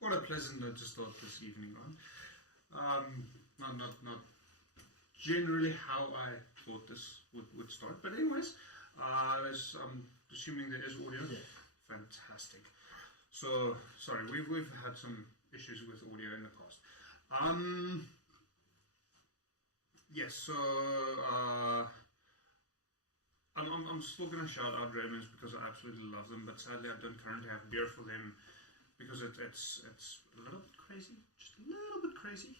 What a pleasant note to start this evening on. Not generally how I thought this would start, but anyways, I'm assuming there is audio. Yeah. Fantastic. So sorry, we've had some issues with audio in the past. Yes. So I'm still gonna shout out Raymond's because I absolutely love them, but sadly I don't currently have beer for them because it's a little bit crazy, just a little bit crazy.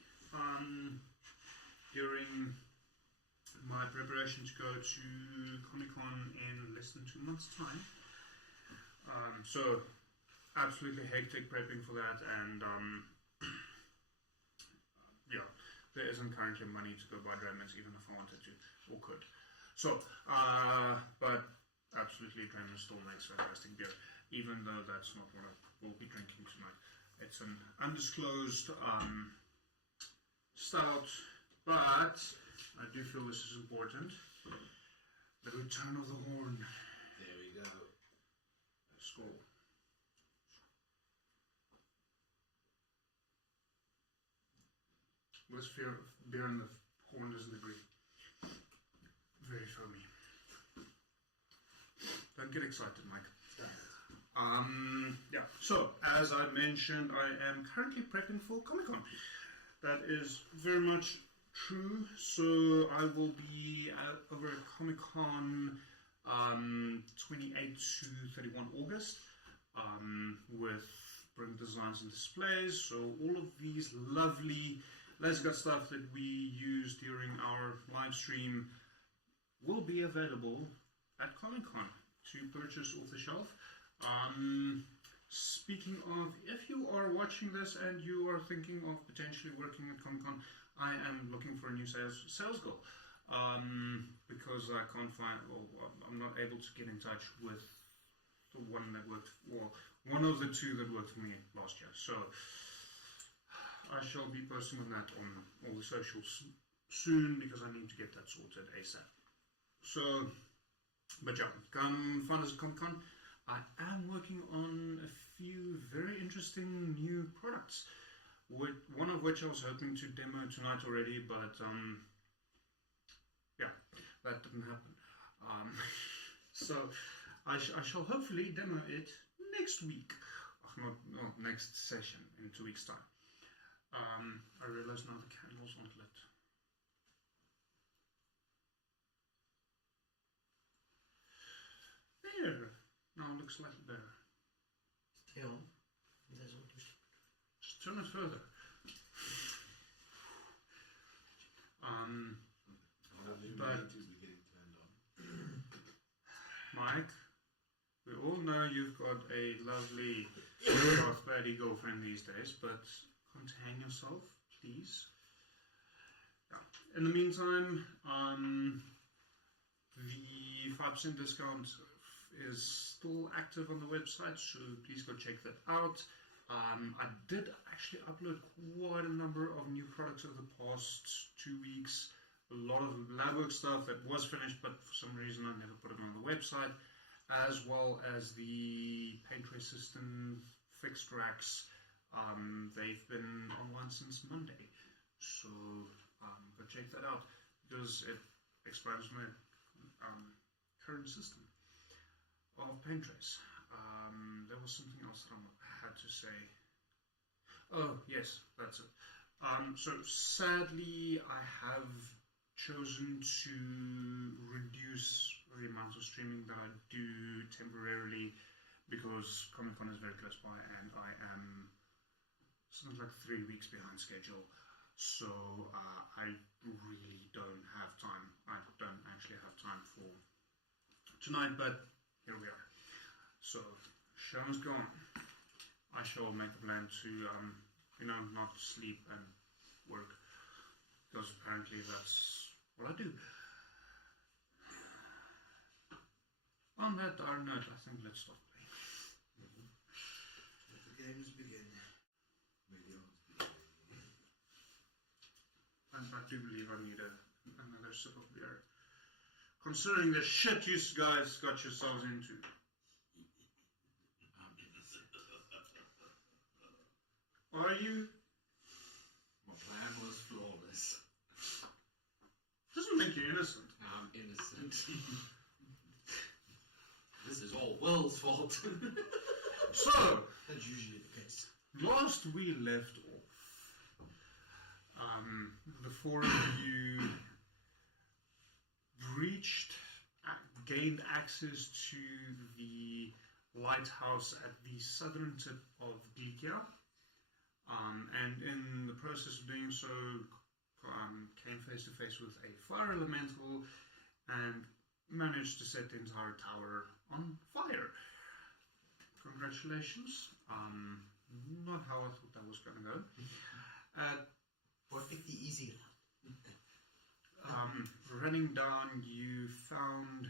During my preparation to go to Comic-Con in less than 2 months' time. So absolutely hectic prepping for that, and yeah, there isn't currently money to go buy Drayman's even if I wanted to or could. So, but absolutely Drayman still makes fantastic beer, even though that's not what I will be drinking tonight. It's an undisclosed stout, but I do feel this is important. The return of the horn. There we go. Skull. This beer in the horn doesn't agree. Very foamy. Don't get excited, Mike. Yeah, so as I mentioned, I am currently prepping for Comic-Con. That is very much true. So I will be over at Comic-Con 28 to 31 August with Brink designs and displays. So all of these lovely Let's Go stuff that we use during our live stream will be available at Comic-Con to purchase off the shelf. Speaking of, if you are watching this and you are thinking of potentially working at Comic-Con, I am looking for a new sales goal because I can't find, or I'm not able to get in touch with the one that worked, or one of the two that worked for me last year. So I shall be posting on that on all the socials soon because I need to get that sorted ASAP. So, but yeah, come find us at Comic-Con. I am working on a few very interesting new products, one of which I was hoping to demo tonight already, but yeah, that didn't happen. So I shall hopefully demo it next week, not next session, in 2 weeks' time. I realize now the candles aren't lit. There. Now it looks slightly better. Stay on. That's what you should. Just turn it further. But Mike, we all know you've got a lovely Darth Vader girlfriend these days, but contain yourself, please. Yeah. In the meantime, the 5% discount is still active on the website, so please go check that out. I did actually upload quite a number of new products over the past 2 weeks. A lot of lab work stuff that was finished, but for some reason I never put it on the website, as well as the paint tray system fixed racks. They've been online since Monday, so go check that out because it expands my current system of paint trays. There was something else that I had to say. Oh yes, that's it. So sadly I have chosen to reduce the amount of streaming that I do temporarily because Comic-Con is very close by and I am something like 3 weeks behind schedule. So I really don't have time. I don't actually have time for tonight, but here we are. So, show must go on. I shall make a plan to, not sleep and work, because apparently that's what I do. On that note, I think let's stop playing. Let the games begin. And I do believe I need another sip of beer. Considering the shit you guys got yourselves into. Are you? My plan was flawless. Doesn't make you innocent. I'm innocent. This is all Will's fault. So, That's usually the case. last we left off, the four of you gained access to the lighthouse at the southern tip of Glikia, and in the process of doing so, came face to face with a fire elemental and managed to set the entire tower on fire. Congratulations. Not how I thought that was going to go. Or pick the easy route. Running down, you found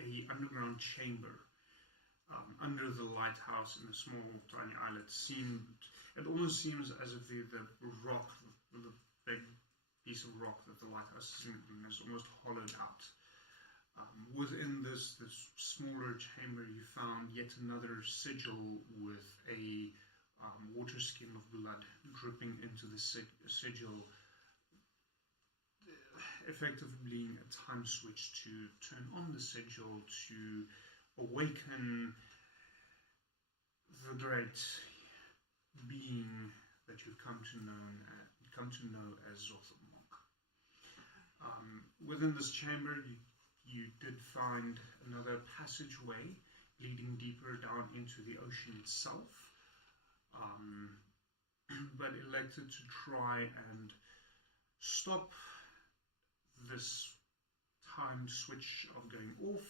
a underground chamber under the lighthouse in a small, tiny islet. It almost seems as if the rock, the big piece of rock that the lighthouse is in, is almost hollowed out. Within this smaller chamber, you found yet another sigil with a water skin of blood dripping into the sigil, effectively being a time switch to turn on the sigil to awaken the great being that you've come to know as Zothamok. Within this chamber, you did find another passageway leading deeper down into the ocean itself, but elected to try and stop this time switch of going off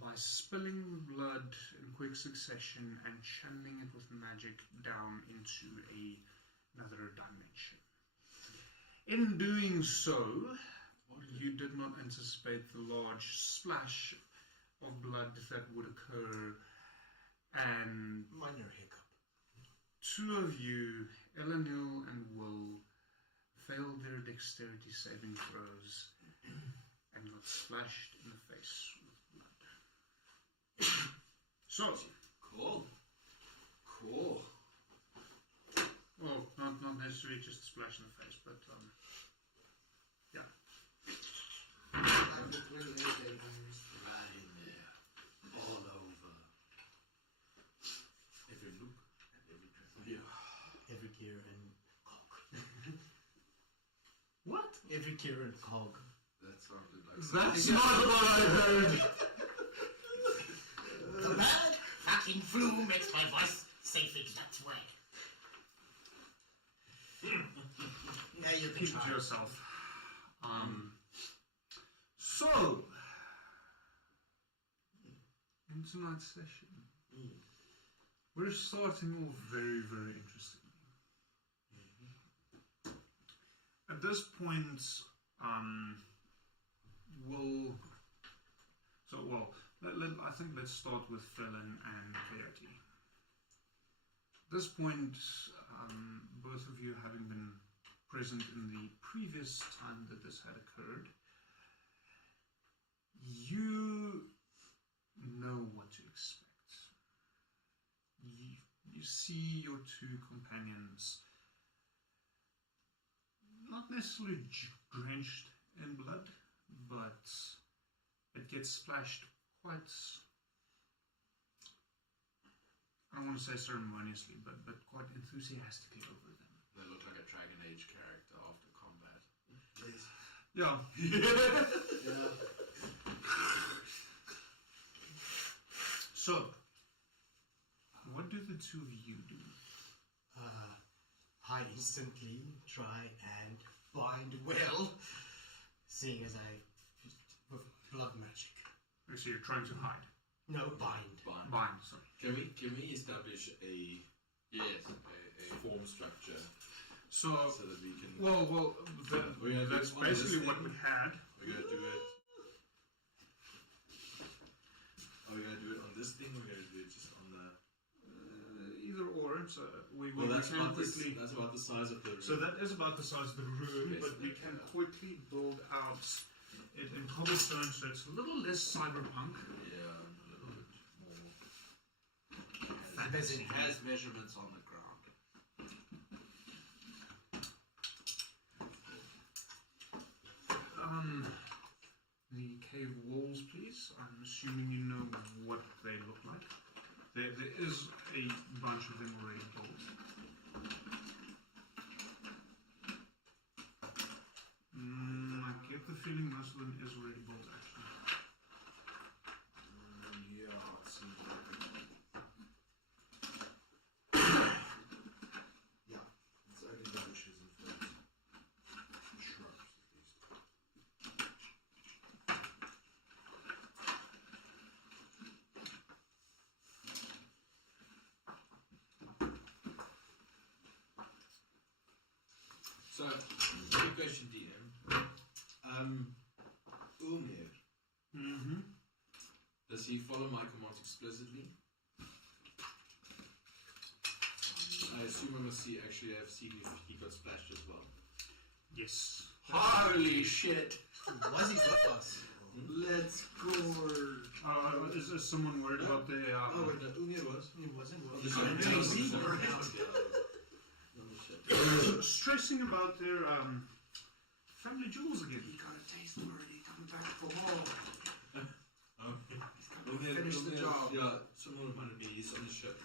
by spilling blood in quick succession and channeling it with magic down into another dimension. In doing so, you did not anticipate the large splash of blood that would occur, and Minor hiccup. two of you, Elanil and Will, failed their dexterity saving throws and got splashed in the face with blood. So, Cool. well, not necessarily just a splash in the face, but yeah. Right in there. All over. Every loop and every crevice. Yeah. Every gear and cog. What? Every gear and cog. That sounded like That's not what I heard! The bad fucking flu makes my voice say things that way. Yeah, you can Keep it try. to yourself. So, in tonight's session, we're starting off very, very interestingly. At this point, I think let's start with Felon and Coyote. At this point, both of you having been present in the previous time that this had occurred, you know what to expect. You see your two companions not necessarily drenched in blood, but it gets splashed quite, I don't want to say ceremoniously, but quite enthusiastically over them. They look like a Dragon Age character after combat. Yes. Yeah. So, what do the two of you do? I instantly try and bind Will, seeing as I with blood magic. So you're trying to hide. No, bind. Bind, sorry. Can we establish a form structure So that we can? well, that's basically what we had. We're gonna do it. Are we gonna do it on this thing? Or we're gonna do it just on the? Either or. So that's can about quickly. that's about the size of the room. So that is about the size of the room, Yes, but we can quickly build out it in cobblestone, so it's a little less cyberpunk. Yeah, a little bit more. As It has measurements on the ground. the cave walls, please. I'm assuming you know what they look like. There is a bunch of them already built. I get the feeling most of them is already built, actually. Yeah, it seems like it. Yeah, it's only the bushes and ferns. Shrubs, at least. So, quick question, DM. Ulmir, does he follow my commands explicitly? I assume I must actually have seen if he got splashed as well. Yes. Holy shit! Was he with us? Let's go! Is someone worried about the... Oh wait, no, Ulmir was. He wasn't with He's us. on stressing about their family jewels again. He got a taste already, coming back for more. Oh, Ulmir, finish the job. Yeah, someone reminded me he's on the ship,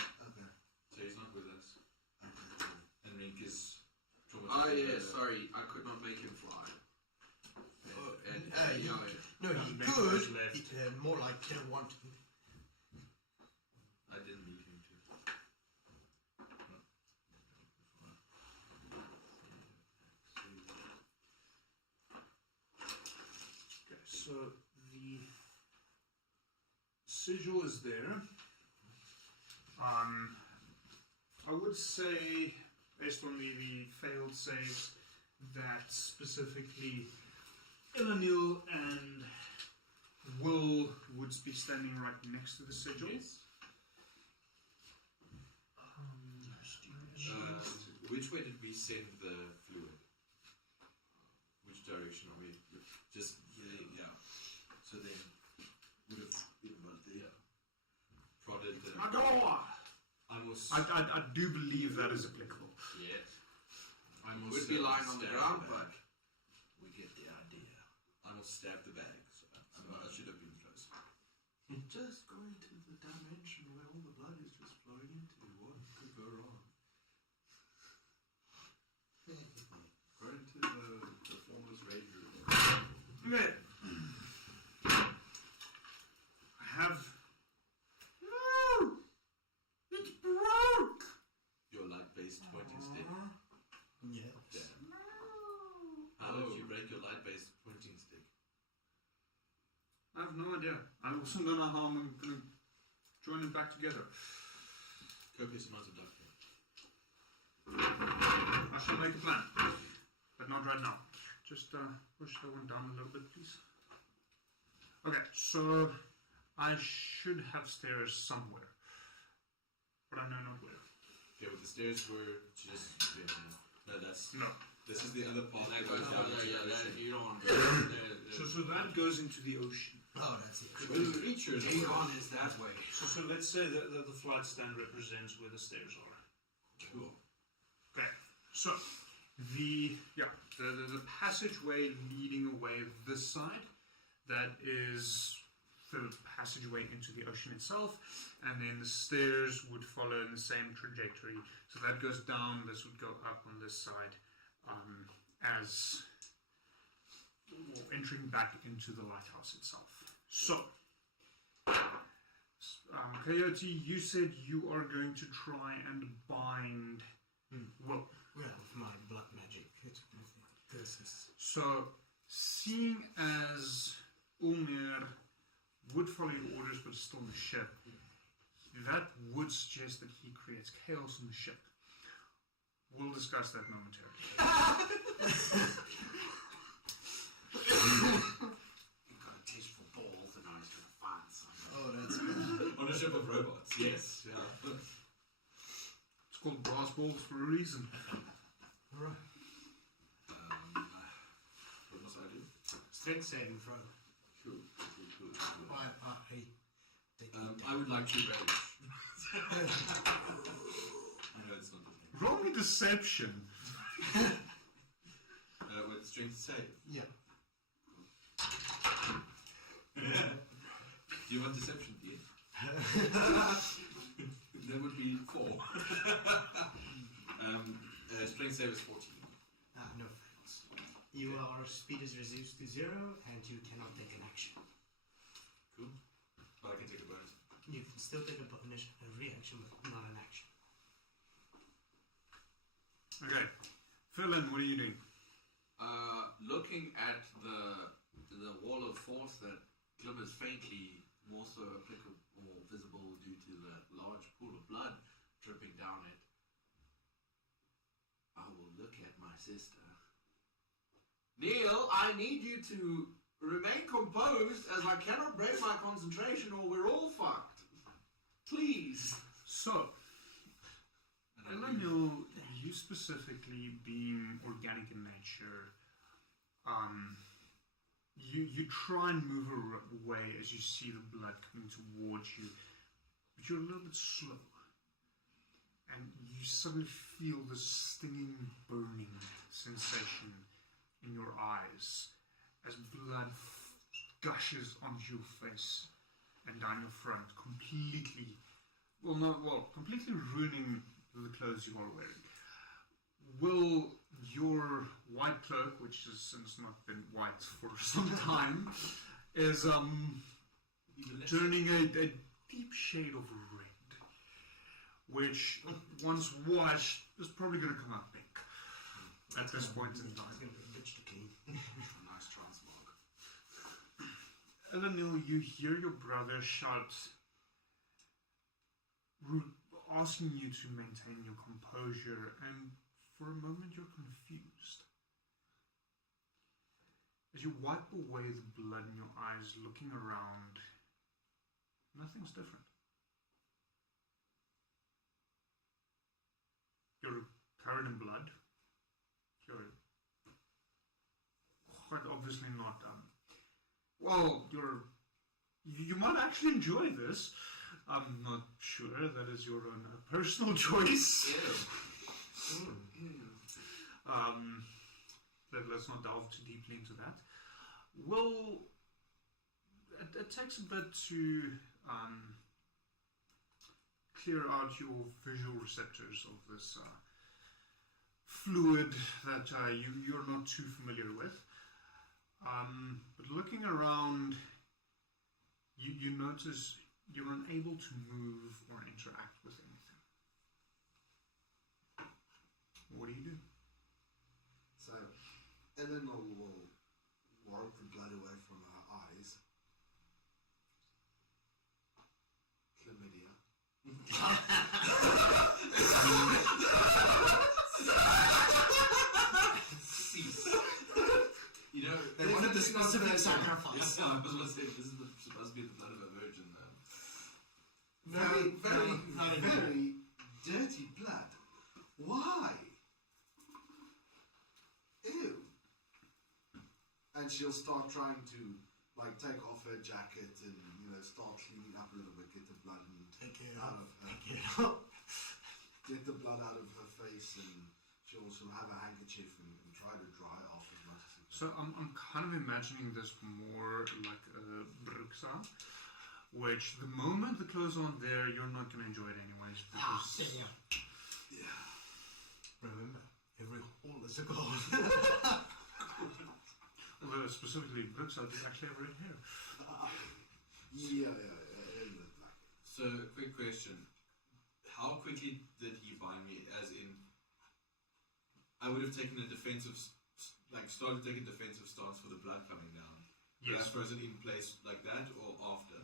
Okay. so he's not with us. Okay. And Rink is Oh yeah, sorry, I could not make him fly. No, he Maybe could. he's left. More like didn't want to. I didn't need him to. Okay, so the sigil is there. I would say, based on the failed saves, that specifically Ilanil and Will would be standing right next to the sigil. Yes. Which way did we send the fluid? Which direction are we? Just yeah. So then would have been about there. Prodded the. I do believe that is applicable. Yes. Would be lying on the ground, but we get the idea. I almost stabbed the bag, so I should have been close. just going to the dimension where all the blood is just flowing into. What could go wrong? Going to the formless rage room. Okay. I have. No! It broke! Your light-based pointing stick. Yes. Damn. How did you break your light-based pointing stick? I have no idea. I also don't know how I'm going to join them back together. Copious amounts of duct tape. I shall make a plan, but not right now. Just push that one down a little bit, please. Okay, so I should have stairs somewhere, but I know not where. Okay, but the stairs were just no, that's No. This is the other part That that goes down into the ocean. you don't want to go there. So that goes into the ocean. Oh, that's it. The creatures. Aeon is that way. So let's say that the flight stand represents where the stairs are. Cool. Okay, so the passageway leading away this side, that is the passageway into the ocean itself, and then the stairs would follow in the same trajectory. So that goes down, this would go up on this side, as entering back into the lighthouse itself. So, Coyote, you said you are going to try and bind Will. Well, with my blood magic, it's curses. So, seeing as Ulmir would follow your orders but is still on the ship, that would suggest that he creates chaos in the ship. We'll discuss that momentarily. You've got a taste for balls and I was going to find some. Oh, that's good. On a ship of robots. Yes. Yeah. It's called brass balls for a reason. Right. What must I do? Strength saving throw. Cool. I would like to relish. I know it's not the same. Roll me deception. With strength save. Yeah. Do you want deception, dear? That would be 4. Strength save is 14. No fails. Your speed is reduced to 0 and you cannot take an action. Cool. But I can take a bonus. You can still take a bonus, a reaction, but not an action. Okay. Philin, what are you doing? Looking at the wall of force that glimmers faintly, more so applicable, more visible due to the large pool of blood dripping down it, I will look at my sister. Neil, I need you to remain composed as I cannot break my concentration or we're all fucked. Please. So, Elanil, you specifically being organic in nature, you try and move away as you see the blood coming towards you, but you're a little bit slow. And you suddenly feel this stinging, burning sensation in your eyes as blood gushes onto your face and down your front, completely ruining the clothes you are wearing. Will your white cloak, which has since not been white for some time, is turning a deep shade of red, which once washed is probably going to come out pink at this point in time. It's going to be a bitch to clean. Nice transmog. Elanil, you hear your brother shout, asking you to maintain your composure, and for a moment you're confused. As you wipe away the blood in your eyes, looking around, nothing's different. You're covered in blood. You're quite obviously not you might actually enjoy this. I'm not sure. That is your own personal choice. Let's not delve too deeply into that. It takes a bit to clear out your visual receptors of this fluid that you're not too familiar with. But looking around, you notice you're unable to move or interact with anything. What do you do? So, Eleanor will wipe the blood away from her eyes. Chlamydia. Cease. You know, They wanted the specific sacrifice. I was going to say, this is supposed to be the blood of a virgin, though. Very dirty blood. Why? Ew. And she'll start trying to take off her jacket and start cleaning up a little bit, get the blood out of her. Get the blood out of her face, and she'll have a handkerchief and try to dry off as much as she can. So I'm kind of imagining this more like a bruksa, which the moment the clothes aren't there, you're not going to enjoy it anyways. Yeah. Remember, every hole is a goal. Although specifically bruksa does actually have red hair. Yeah. So, quick question. How quickly did he buy me? As in, I would have taken a defensive, started taking a defensive stance for the blood coming down. Yes. Was frozen in place like that, or after?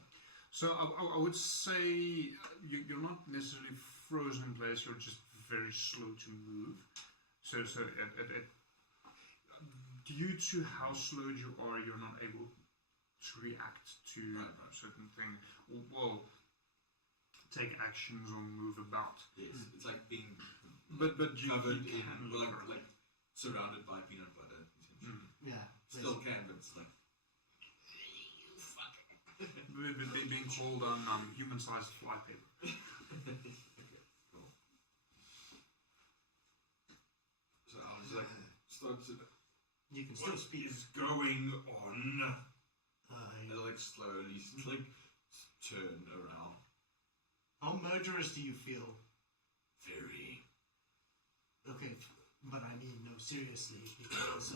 So I would say you're not necessarily frozen in place. You're just very slow to move. So due to how slow you are, you're not able to react to a certain thing. Well, take actions or move about. Yes, it's like being but you covered can in, look like surrounded by peanut butter. Yeah. Still can, but it's like... being called on human-sized fly paper. Okay, cool. So I was like, start to... You can still What speak. is going on? they'll like slowly like turn around. How murderous do you feel? Very. Okay, but I mean, no, seriously, because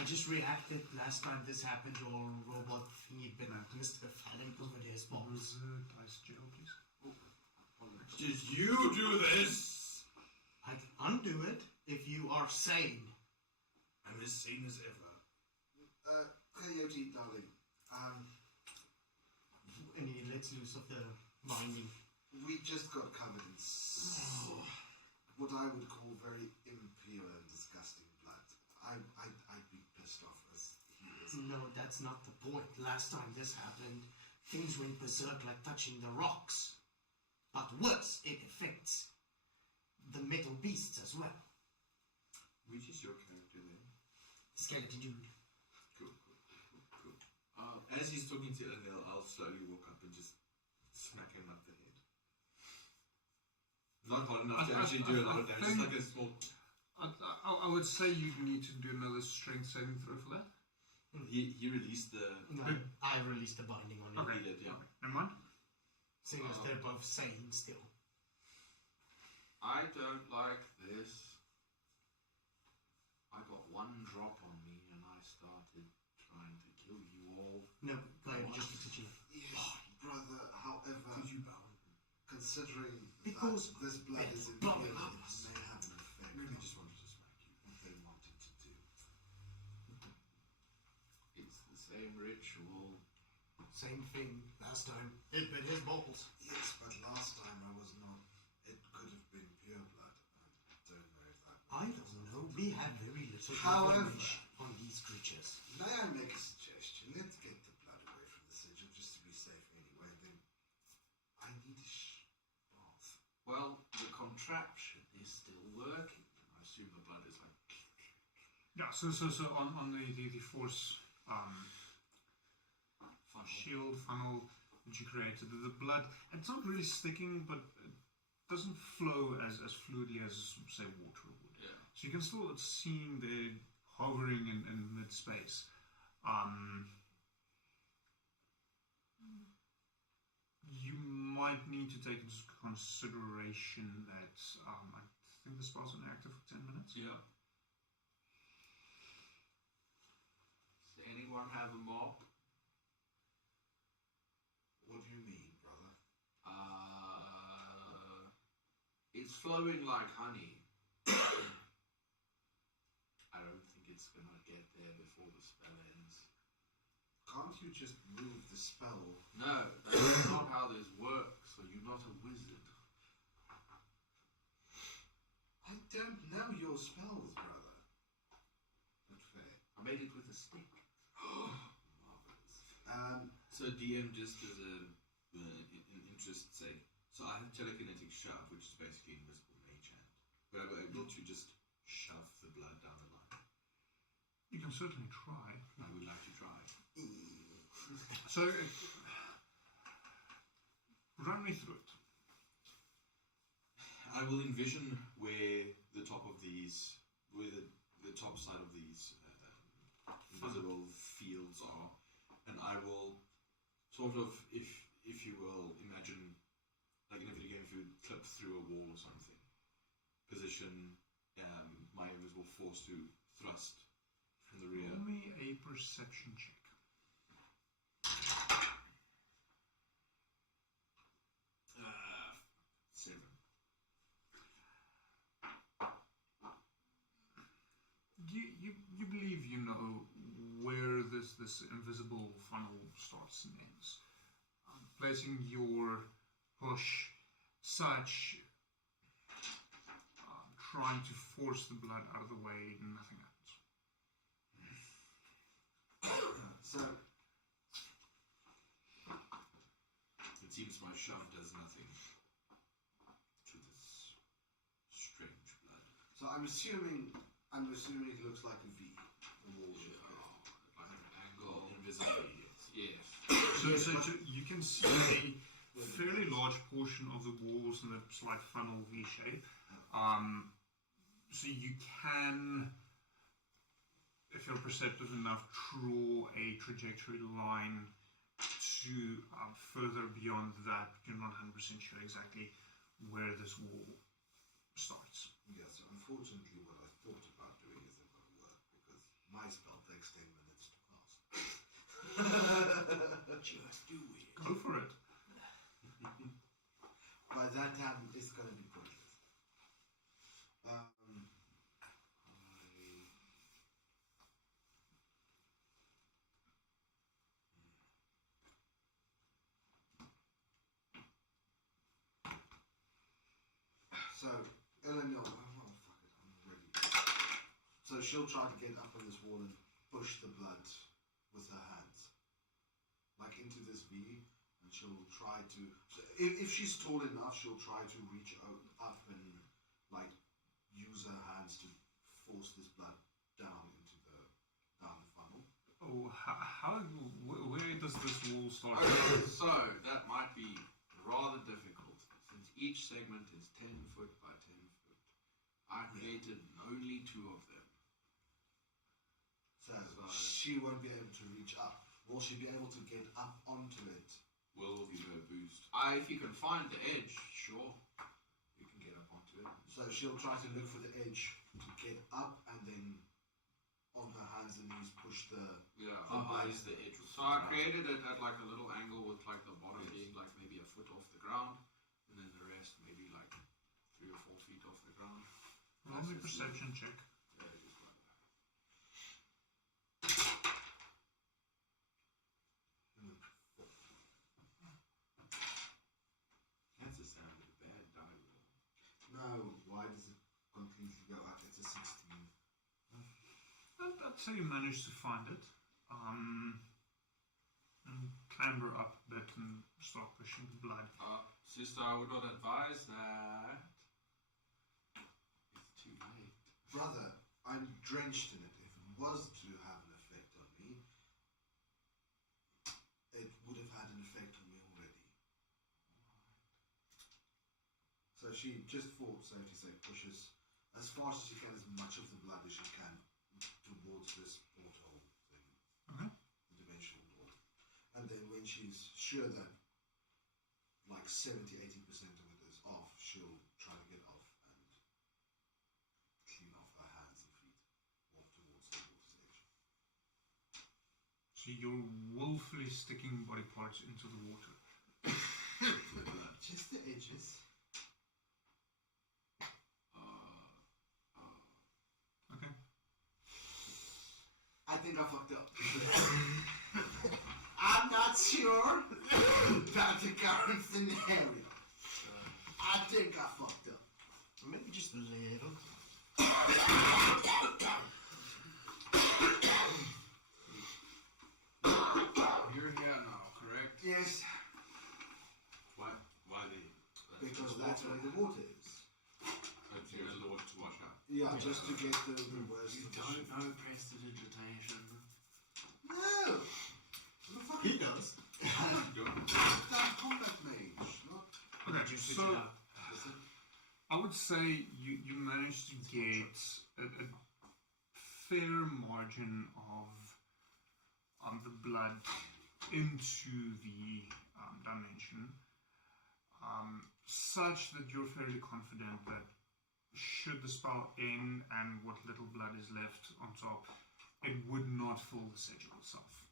I just reacted last time this happened. Your robot thingy been Mr. Fallen over his balls. Dice jail, please. Did you do this? I can undo it if you are sane. I'm as sane as ever. Coyote, darling. And he lets loose of the binding. We just got covered in what I would call very impure and disgusting blood. I'd be pissed off as he is. No, that's not the point. Last time this happened, things went berserk like touching the rocks. But worse, it affects the metal beasts as well. Which is your character then? Skeleton dude. Cool. As he's talking to Anil, I'll slowly walk up and just smack him up the head. Not hard enough to actually do a lot of damage, just like a small... I would say you need to do another strength saving throw for that. He released the... No, I released the binding on him. Okay. He did, yeah. Okay. Never mind. Seeing as they're both sane still. I don't like this. I got one drop on me and I started trying to kill you all. No, just looks at you. Yes, brother, however, Could you bound? considering Because that this blood is it's impure, blowing it up. may have an effect Maybe on just wanted to smack you. what they wanted to do. It's the same ritual. Same thing last time. It bit his balls. Yes, but last time I was not. It could have been pure blood. I don't know if that. I don't know. We have very little However- information on these creatures. May I make a suggestion? Let's get the blood away from the sigil just to be safe anyway. Then I need a bath. Well, the contraption is still working. I assume the blood is like... Yeah, so on the force funnel. shield funnel that you created, the blood, it's not really sticking, but it doesn't flow as fluidly as, say, water would. Yeah. So you can still see the hovering in mid-space. You might need to take into consideration that I think the spell's only active for 10 minutes. Yeah. Does anyone have a mop? What do you mean, brother? It's flowing like honey. I don't think it's gonna get there before the spell ends. Can't you just move the spell? No, that's not how this works. So you're not a wizard. I don't know your spells, brother. But fair. I made it with a stick. Marvelous. So DM, just as an interest sake, so I have telekinetic shove, which is basically invisible mage hand. But I'm able to just shove the blood down the line. You can certainly try. I would like to try. So, run me through it. I will envision where the top of these, where the top side of these invisible fields are, and I will sort of, if you will, imagine, like in a video game, if you would clip through a wall or something, position my invisible force to thrust from the rear. Roll me a perception check. 7. You believe you know where this invisible funnel starts and ends. Placing your push such, trying to force the blood out of the way, nothing happens. So, It seems my shove does nothing to this strange blood. so I'm assuming it looks like a V. The wall is Like an angle. Invisibly, yes. So you can see a fairly large portion of the walls in a slight funnel V shape. So you can if you're perceptive enough, draw a trajectory line to further beyond that. You're not 100% sure exactly where this wall starts. Yeah, so unfortunately what I thought about doing isn't going to work because my spell takes 10 minutes to cast. Just do it. Go for it. By that time, it's going to be pointless. So, Eleanor, oh fuck it, I'm ready. So she'll try to get up on this wall and push the blood with her hands, like into this V, and she'll try to. So if she's tall enough, she'll try to reach up and like use her hands to force this blood down into the funnel. Oh, where does this wall start? Okay, so that might be rather difficult since each segment is 10 foot by 10 foot. I created only 2 of them. So she won't be able to reach up. Will she be able to get up onto it? Will give her a boost. If you can find the edge, sure, you can get up onto it. So she'll try to look for the edge to get up and then on her hands and knees push the... Yeah, How high is the edge? So I created it at like a little angle with like the bottom being like maybe a foot off the ground, and then the rest maybe like 3 or 4 feet off the ground. Roll me a perception check. Yeah, just like that. That's a sound of a bad die roll. No, why does it completely go up? It's a 16. I'd say you managed to find it. And clamber up a bit and start pushing the blood. Sister, I would not advise that. It's too late. Brother, I'm drenched in it. If it was to have an effect on me, it would have had an effect on me already. So she just for safety's sake pushes as fast as she can, as much of the blood as she can towards this porthole thing, the dimensional door. And then when she's sure that like 70-80% of it is off, she'll try to get off and clean off her hands and feet, walk towards the water's edge. So you're willfully sticking body parts into the water. Just the edges. Okay. I think I fucked up. I'm not sure about the current scenario. I think I fucked up. Or maybe just a little. You're here now, correct? Yes, Why the? because that's where the water is. There's the water to wash out. Yeah, just to get the worst. You don't know prestidigitation. No! He does. That combat mage, not. Okay, so I would say you managed to get a fair margin of the blood into the dimension, such that you're fairly confident that should the spell end and what little blood is left on top, it would not fill the sigil itself.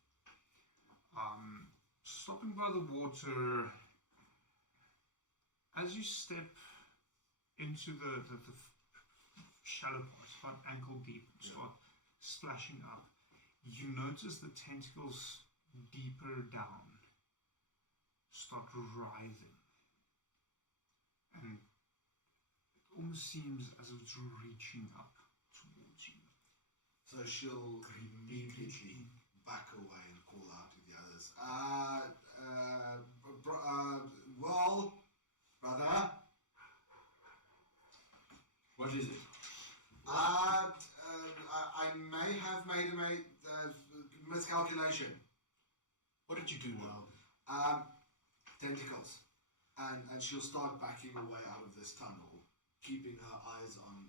Stopping by the water, as you step into the shallow parts, about ankle deep, and start splashing up, you notice the tentacles deeper down start writhing, and it almost seems as if it's reaching up towards you. So she'll immediately back away and call out to the others. Well, brother. What is it? I may have made a miscalculation. What did you do now? Tentacles. And she'll start backing away out of this tunnel, keeping her eyes on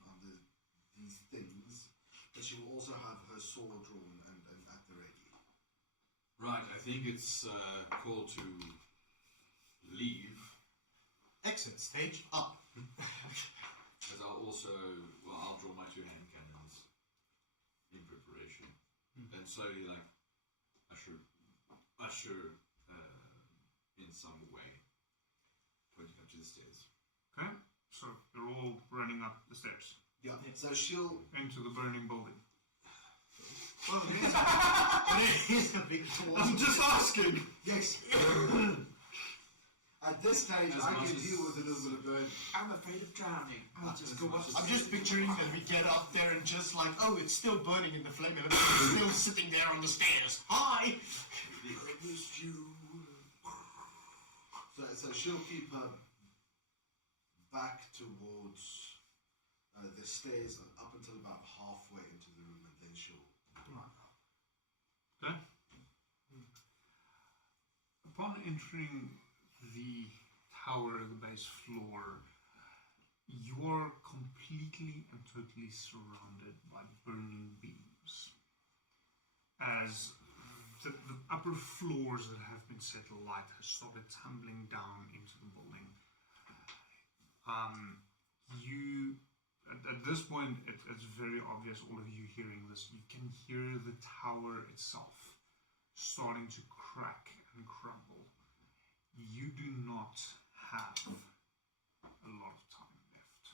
these things. but she will also have her sword drawn and at the ready. Right, I think it's call to leave. Exit stage up. As I'll also, I'll draw my 2 hand cannons in preparation. And slowly, like, usher in some way, pointing up to the stairs. Okay, so they're all running up the stairs Yeah. So she'll. into the burning building. Well, it is a big door. I'm just asking. Yes. At this stage, As I much can as- deal with a little bit of burn. I'm afraid of drowning. I'll just go up. I'm just picturing that we get up there and just like, oh, it's still burning in the flame, and it's still sitting there on the stairs. Hi! I missed you. So she'll keep her back towards the stairs up until about halfway into the room, and then she'll. Okay. Upon entering the tower, the base floor, you are completely and totally surrounded by burning beams. As the upper floors that have been set alight have started tumbling down into the building. At this point, it's very obvious, all of you hearing this, you can hear the tower itself starting to crack and crumble. You do not have a lot of time left.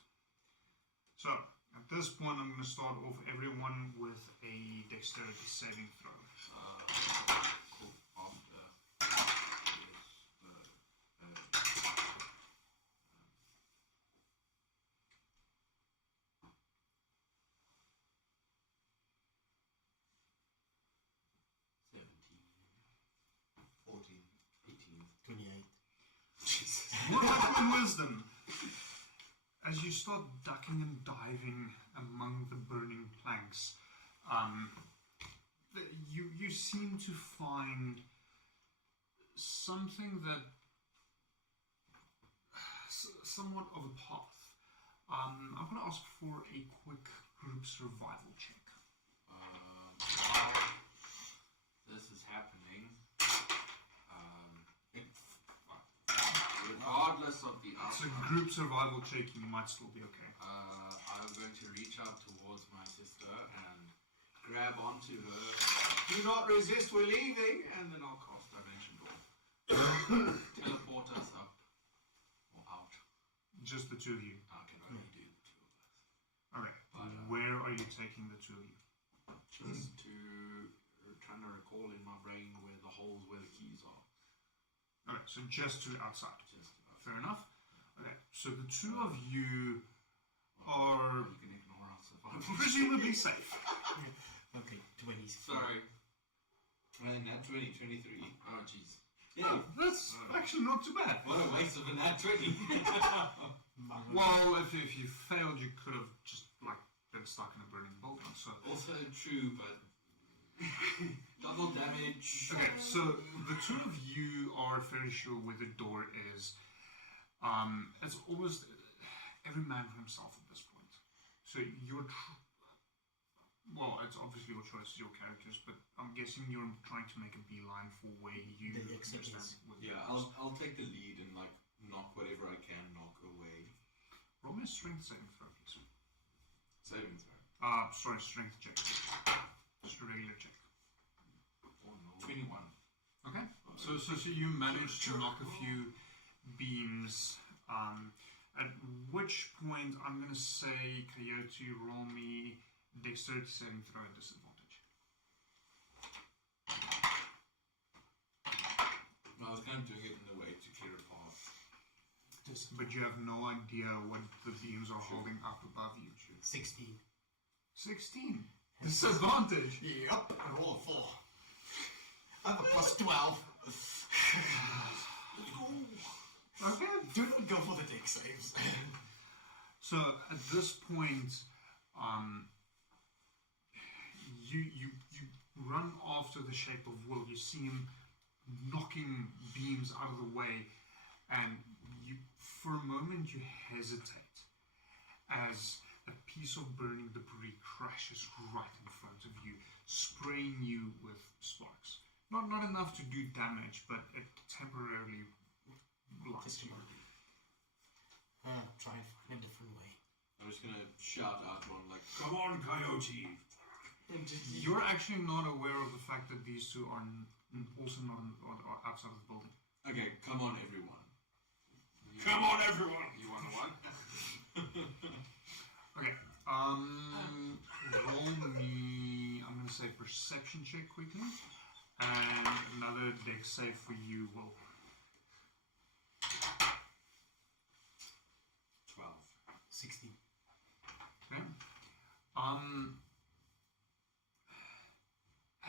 So, at this point, I'm going to start off everyone with a dexterity saving throw. Cool. After. 14. 18. 28. What happened in wisdom? As you start ducking and diving among the burning planks, you seem to find something that somewhat of a path. I'm going to ask for a quick group survival check. While this is happening, regardless of the It's a outcome, group survival check, you might still be okay. I'm going to reach out towards my sister and grab onto her. Do not resist, we're leaving! And then I'll cast Dimension Door. Teleport us up. Or out. Just the two of you. I can only do the two of us. Okay. Where are you taking the two of you? Just to trying to recall in my brain where the holes, where the keys are. Okay, so just to outside. Just Fair enough. Okay, so the two of you are you can ignore us if I presumably safe. Okay, 20. Sorry. Nat 20, 23. Oh jeez. Yeah, that's actually not too bad. What a waste of a nat 20. Well, if you failed, you could have just like been stuck in a burning building. So Also true, but double damage. okay, so the two of you are fairly sure where the door is. It's almost every man for himself at this point. So you're well, it's obviously your choice, your characters, but I'm guessing you're trying to make a beeline for where you The exit understand is. where Yeah, I'll take the lead and like knock whatever I can knock away. Roll me a strength saving throw, please. Saving throw. Sorry, strength check. Just a regular check. Oh no. 21. Okay. So you managed to knock a few beams. At which point I'm going to say, Coyote, roll me dexterity saving throw at disadvantage. No, I was kind of doing it in a way to clear a path. But you have no idea what the beams are holding up above you. 16. 16. Disadvantage. Yep, I roll a 4. I have a plus 12. Okay. Do not go for the deck saves. So at this point, you run after the shape of Will. You see him knocking beams out of the way, and you, for a moment, you hesitate as a piece of burning debris crashes right in front of you, spraying you with sparks. Not enough to do damage, but it temporarily blinds you. Try and find a different way. I'm just gonna shout out one like, Come on, Coyote! And just You're actually not aware of the fact that these two are also not are outside of the building. okay, come on everyone. Come on, everyone! You wanna what? Okay, roll me, I'm gonna say perception check quickly, and another dex save for you, Will. 12. 16. Okay.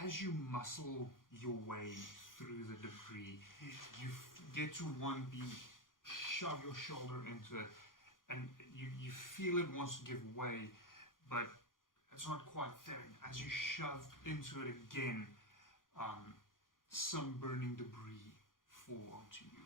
As you muscle your way through the debris, you get to one beam, shove your shoulder into it, and you feel it wants to give way, but it's not quite there. As you shove into it again, some burning debris fall onto you.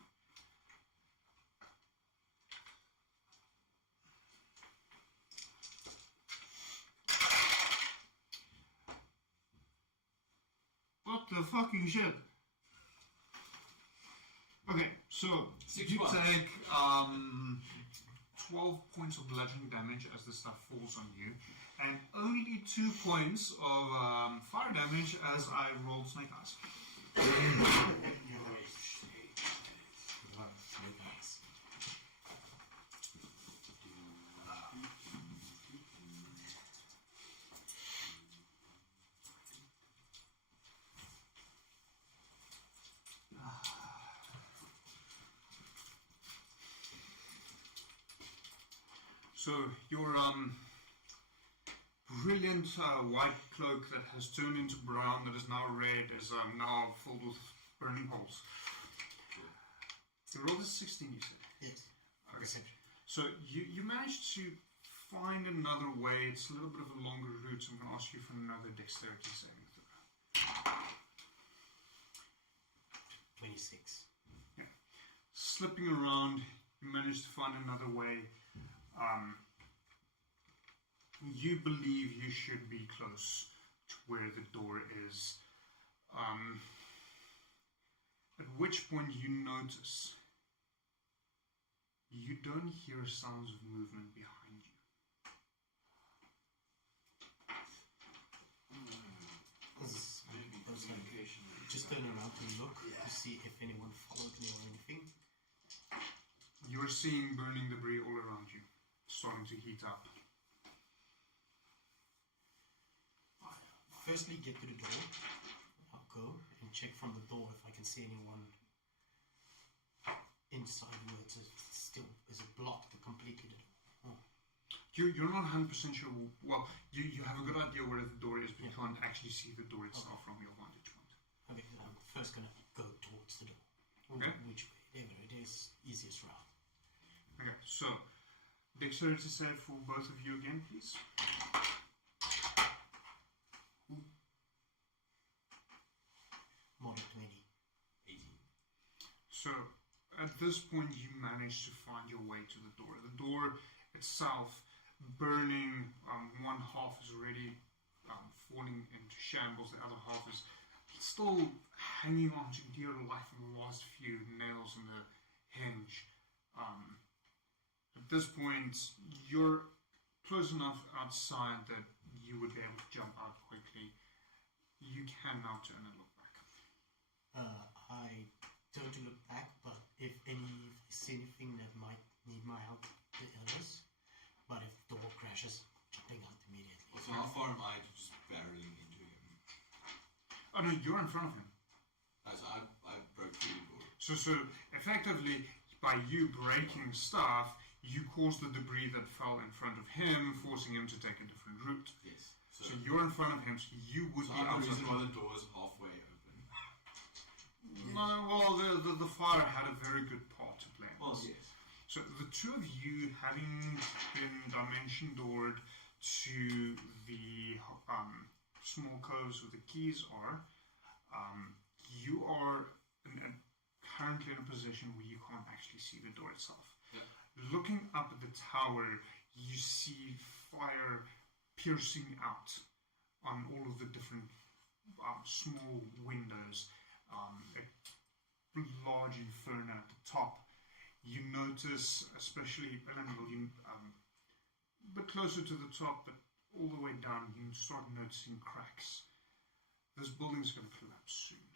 What the fucking shit? Okay, so you take 12 points of bludgeoning damage as the stuff falls on you, and only 2 points of fire damage as I rolled snake eyes. So your brilliant white cloak that has turned into brown, that is now red, is now filled with burning holes. You rolled a 16, you said? Yes. Okay. So you managed to find another way. It's a little bit of a longer route, so I'm going to ask you for another dexterity saving throw. 26. Yeah. Slipping around, you managed to find another way. You believe you should be close to where the door is. At which point you notice you don't hear sounds of movement behind you. Just turn around to look to see if anyone followed me or anything. You're seeing burning debris all around you, starting to heat up. Firstly, get to the door. I'll go and check from the door if I can see anyone inside where it's still is it blocked completely. The door. Oh. You're not 100% sure. Well, you have a good idea where the door is, but you can't actually see the door itself from your vantage point. Okay, I'm first gonna go towards the door. Okay. Whichever it is, easiest route. Okay, so dexterity save for both of you again, please. More than 20. 18. So at this point, you manage to find your way to the door. The door itself burning. One half is already falling into shambles. The other half is still hanging on to dear life in the last few nails in the hinge. At this point, you're close enough outside that you would be able to jump out quickly. You can now turn and look back. I don't look back, but if I see anything that might need my help, the others. But if the door crashes, jumping out immediately. So how far am I to just barreling into him? Oh no, you're in front of him. So I broke through the door. So effectively, by you breaking stuff, you caused the debris that fell in front of him, forcing him to take a different route. Yes. So you're in front of him, so you would be I'm the outside. reason why the door is halfway open. No, well, the fire had a very good part to play. Well, yes. So the two of you, having been dimension doored to the small coves where the keys are, you are currently in a position where you can't actually see the door itself. Yeah. Looking up at the tower, you see fire piercing out on all of the different small windows, a large inferno at the top. You notice, especially a bit closer to the top, but all the way down, you start noticing cracks. This building's going to collapse soon.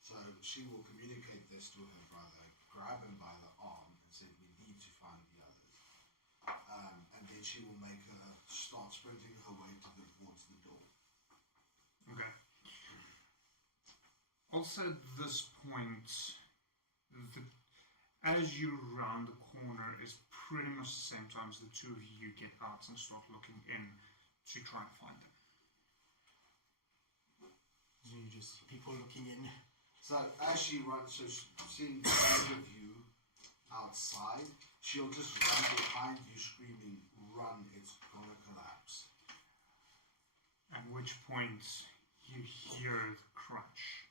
So she will communicate this to her brother, grab him by the arm, and say, "We need to find the others." And then she will make her start sprinting her way towards the door. Okay. Also, at this point, as you round the corner, is pretty much the same time as the two of you get out and start looking in to try and find them. So you just see people looking in. So as she runs, so seeing both of you outside, she'll just run behind you screaming, "Run, it's gonna collapse." At which point you hear the crunch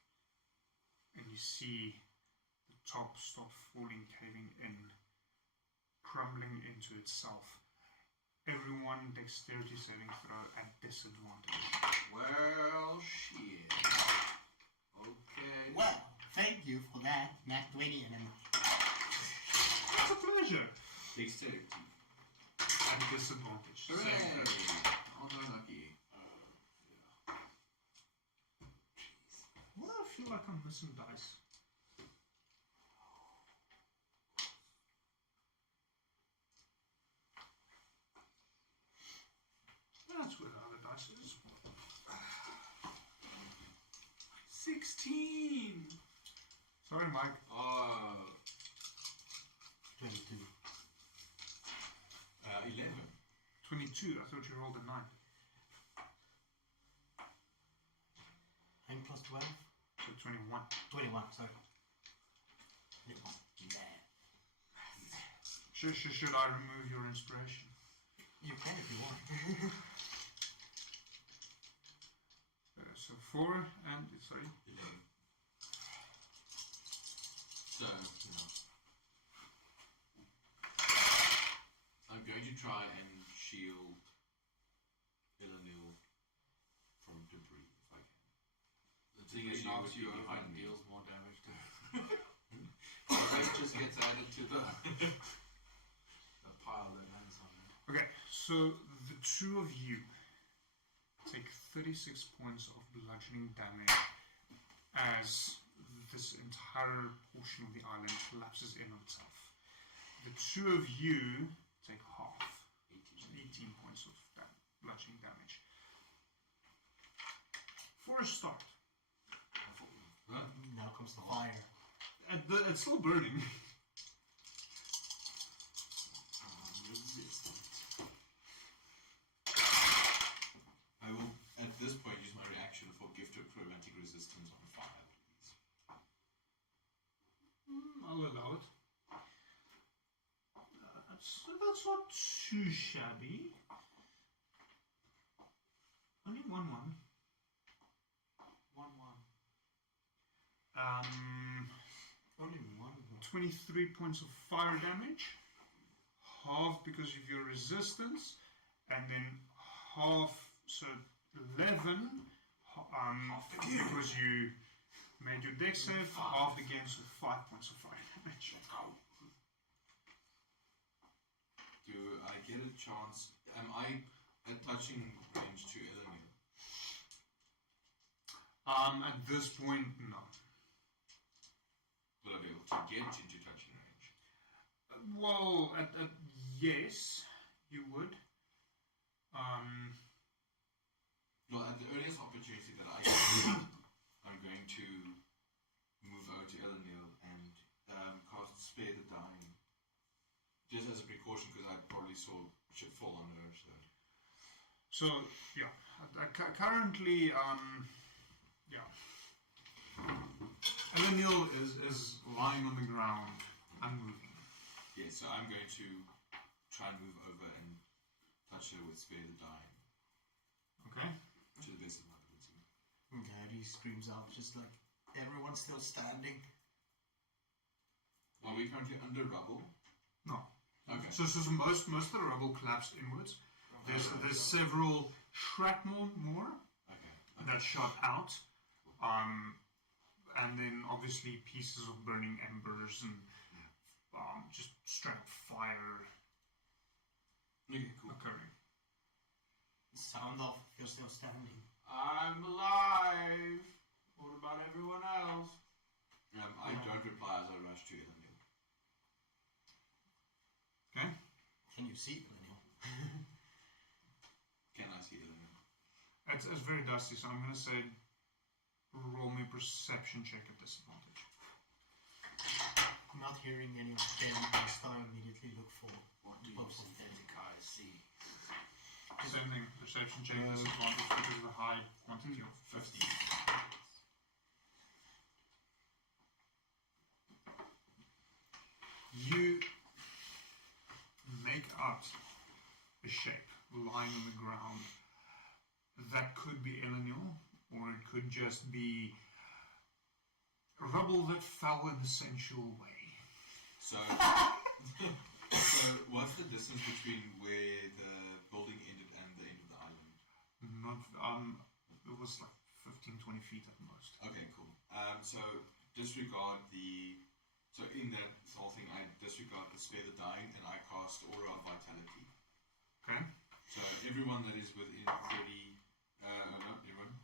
and you see the top start falling, caving in, crumbling into itself. Everyone, dexterity saving throw at disadvantage. Well, shit. Okay. Well, thank you for that, Nat 20 and It's a pleasure. Dexterity. At disadvantage. Hooray! Saving Oh, no, lucky. Why do I feel like I'm missing dice? That's where the other dice is. 16! Sorry, Mike. 22. 11. 22. I thought you rolled a 9. I'm plus 12. So 21. 21, sorry. 21. Should I remove your inspiration? You can if you want. So 4 and, sorry. 11. So, I'm going to try and shield Eleanor from debris if I can. The thing is, knocks you over and deals more damage to her. The rest just gets added to the pile that hangs on it. Okay, so the two of you take 36 points of bludgeoning damage as this entire portion of the island collapses in on itself. The two of you take half, 18 points of bludgeoning damage. For a start. Now comes the fire. It's still burning. I will, at this point, use my reaction for gift of chromatic resistance on fire, please. I'll allow it. That's not too shabby. Only 1-1. 1-1. Only one. 23 points of fire damage. Half because of your resistance. And then half, so 11. Because you made your dex save. Half again, so 5 points of fire damage. Do I get a chance? Am I at touching range to Eleanor? At this point, no. Will I be able to get into touching range? Well, yes, you would. Well, at the earliest opportunity that I get, I'm going to move over to Eleanor and cast Spare the Dying. Just as a precaution, because I probably should fall on her. So, yeah. Currently, yeah. Eleanor is lying on the ground, unmoving. Yeah, so I'm going to try and move over and touch her with Spare the Dying. Okay. To the best of my ability. Daddy screams out, just like, everyone's still standing. Are we currently under rubble? No. Okay. So most of the rubble collapsed inwards. There's several shrapnel more Okay. that shot out, and then obviously pieces of burning embers and just straight up fire Okay, cool. occurring. Sound off if you're still standing. I'm alive. What about everyone else? I don't reply as I rush to Elendil. Okay. Can you see Daniel? Can I see Elendil? It's very dusty, so I'm going to say roll me a perception check at disadvantage. Not hearing any of them, I start immediately look for What do look you for them. synthetic eyes see? Same thing, perception check disadvantage because of the high quantity of 50. You make out a shape lying on the ground. That could be Elenil, or it could just be rubble that fell in a sensual way. So, what's the distance between where the building ended and the end of the island? Not, it was like 15-20 feet at most. Okay, cool. So disregard the. So in that whole thing, I disregard the spare the dying, and I cast Aura of Vitality. Okay. So everyone that is within 30. Not everyone.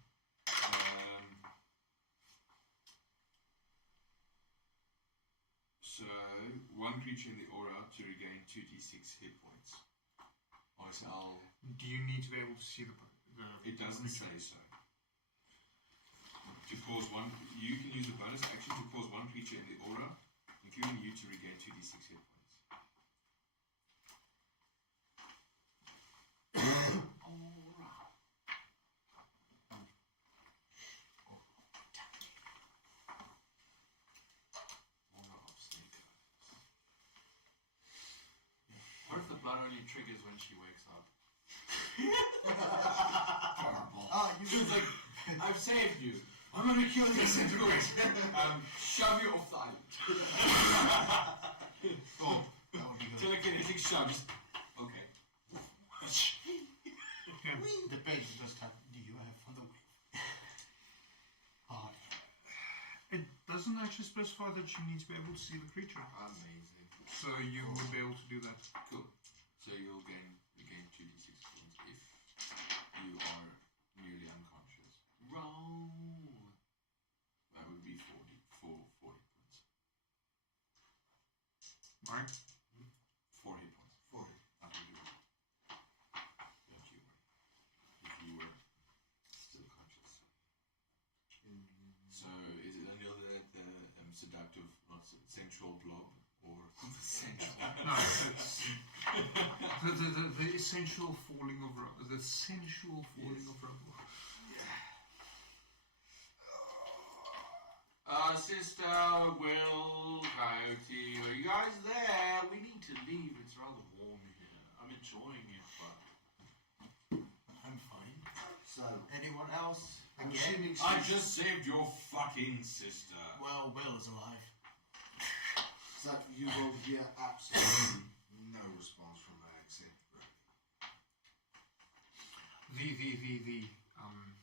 So one creature in the aura to regain 2d6 hit points. Obviously, Do you need to be able to see the It doesn't say so. To cause one, you can use a bonus action to cause one creature in the aura, including you, to regain 2d6 hit points. What if the blood only triggers when she wakes up? She's like, I've saved you. I'm gonna kill you, disintegrate. Shove you off the island. Oh, that would be good. Telekinetic shoves. Okay. Depends just how do you have for the wave. Oh, It doesn't actually specify that you need to be able to see the creature. Amazing. So you would be able to do that. Cool. So you'll regain 2d6 points if you are nearly unconscious. Roll. That would be 40 points. Right? 4 hit points. 40. That would be right. Don't you worry. If you were still conscious. So is it another seductive, not sensual blob, or sensual? No, it's the essential falling of rubble. The sensual falling of rubble. Sister, Will, Coyote, are you guys there? We need to leave. It's rather warm here. I'm enjoying it, but I'm fine. So, Anyone else? I'm Again? assuming I just saved your fucking sister. Well, Will is alive. so you will hear absolutely no response from her except The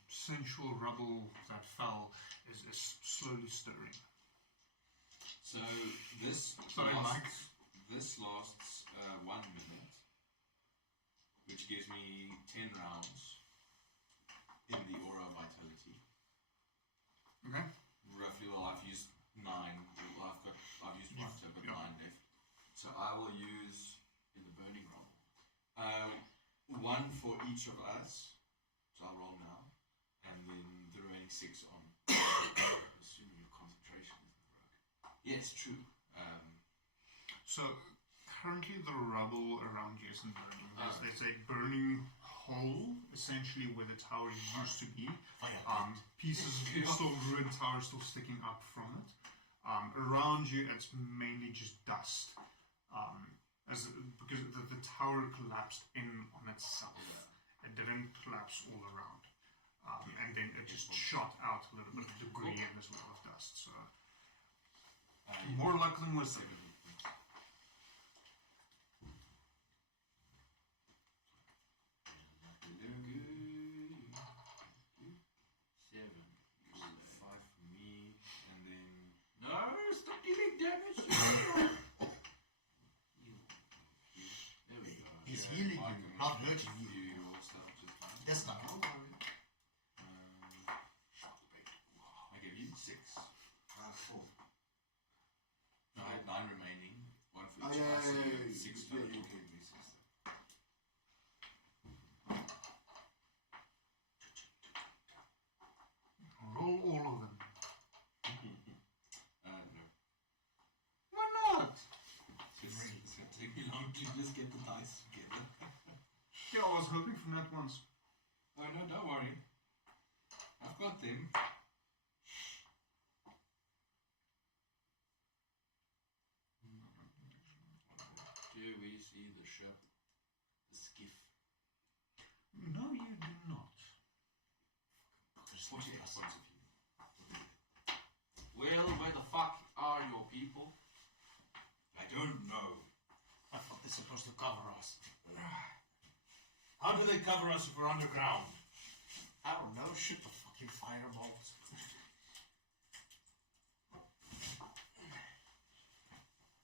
sensual rubble that fell is slowly stirring. So this Sorry, Mike. lasts 1 minute, which gives me 10 rounds in the aura of vitality. Okay. Roughly, well, I've used 9. Well, I've used 1, so I've got 9 left. So I will use in the burning roll. 1 for each of us. So I'll roll now, and then the remaining 6 on. Assuming your concentration isn't broken. Yes, true. So currently the rubble around you isn't burning. There's a burning hole essentially where the tower used to be. Pieces of still ruined tower still sticking up from it. Around you it's mainly just dust. Because the tower collapsed in on itself. It didn't collapse all around. And then it just shot out a little bit of debris and as well as dust. So more luck than wisdom. not hurting Do you. your stuff just fine. This time. I gave you 6. 4. I had 9 remaining. 1 for Oh, each yeah, of us, so yeah, you yeah, had yeah. 6 Yeah, total. you gave me 6. Roll all of them. No. Why not? It's going to take me long to just get the dice together. Yeah, I was hoping for that once. Oh no, don't worry. I've got them. Do we see the ship? The skiff. No, you do not. There's 40 points of you. Well, where the fuck are your people? I don't know. I thought they're supposed to cover us. How do they cover us if we're underground? I don't know. Shoot the fucking fireballs.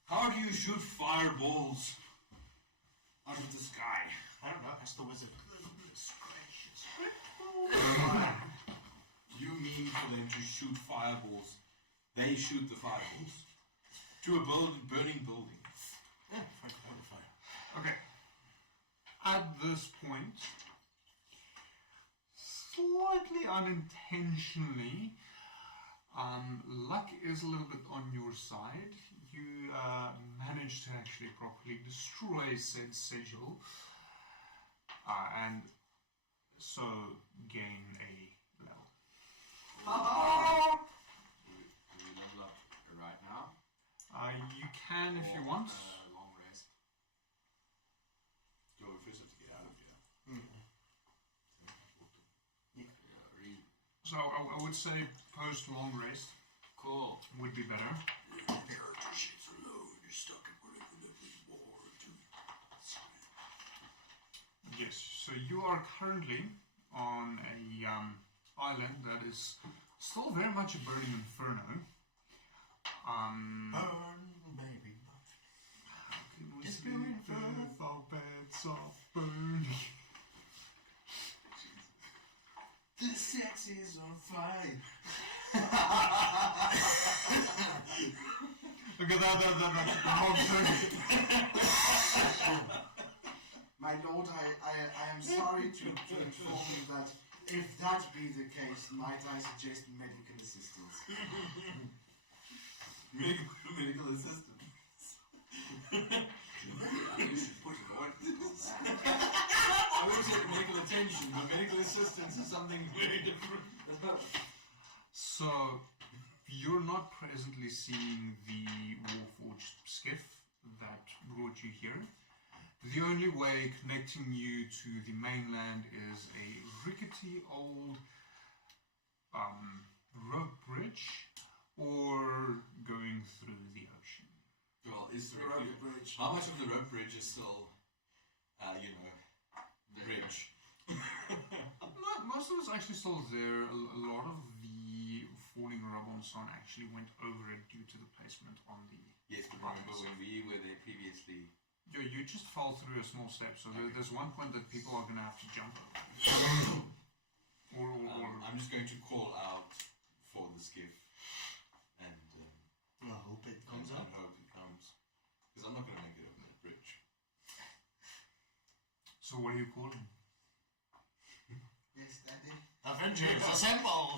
How do you shoot fireballs out of the sky? I don't know. That's the wizard. Goodness gracious. You mean for them to shoot fireballs? They shoot the fireballs to a burning building. Yeah, fire. Okay. At this point, slightly unintentionally, luck is a little bit on your side. You managed to actually properly destroy said sigil, and so gain a level. Do we level up right now? You can if you want. Long rest. So we first have to get out of here. Yeah, read. So I would say post long rest Cool. would be better. Character sheets alone. You're stuck in whatever level you are. Yes. So you are currently on a island that is still very much a burning inferno. Burn, baby. How can we It's sleep burning inferno. with our beds off burning? The sex is on fire. Look at that My lord, I am sorry to inform you that if that be the case, might I suggest medical assistance? Medical assistant. You should put an ointment on that. I would say medical attention, but medical assistance is something very different. So you're not presently seeing the Warforged skiff that brought you here. The only way connecting you to the mainland is a rickety old rope bridge or going through the ocean. Well, is the Rope rope bridge. How much of the rope bridge is still, bridge? Most of it's actually still there. A lot of the falling rubble and so on actually went over it due to the placement on the... Yes, but remember when we were there previously? You just fell through a small step, so there's one point that people are going to have to jump over. or I'm just going to call out for the skiff and I hope it comes and up. hope it comes, because I'm not going to make it over that bridge. So what are you calling? Yes, Daddy. Avengers, assemble!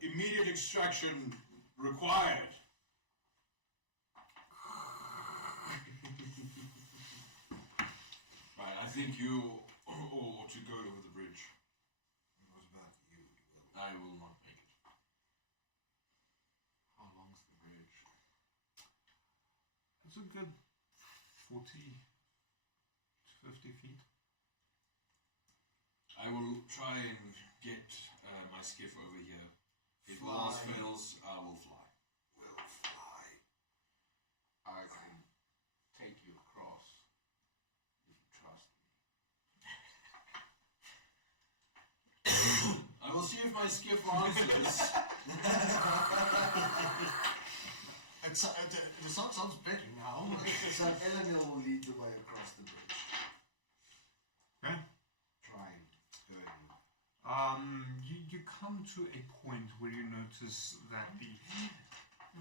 Immediate extraction required. Right, I think you all ought to go over the bridge. What about you? I will not make it. How long's the bridge? It's a good 40 to 50 feet. I will try and get my skiff over here. If all else Fly. fails, I will fly. Will fly. I can take you across if you trust me. I will see if my skiff answers. A The sun sounds better now. So Eleanor will lead the way across the bridge. Okay. Trying, going. You come to a point where you notice that the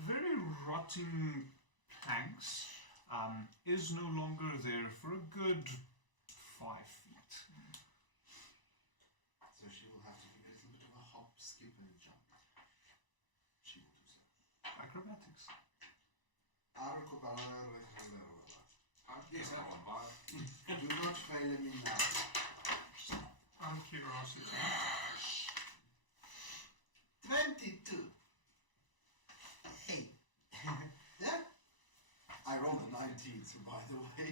very rotten planks is no longer there for a good 5 feet. So she will have to do a little bit of a hop, skip, and jump. She will do so. Acrobatics. Do not fail me now. Curiosity. 22. Hey. Yeah? I rolled a 19, so by the way.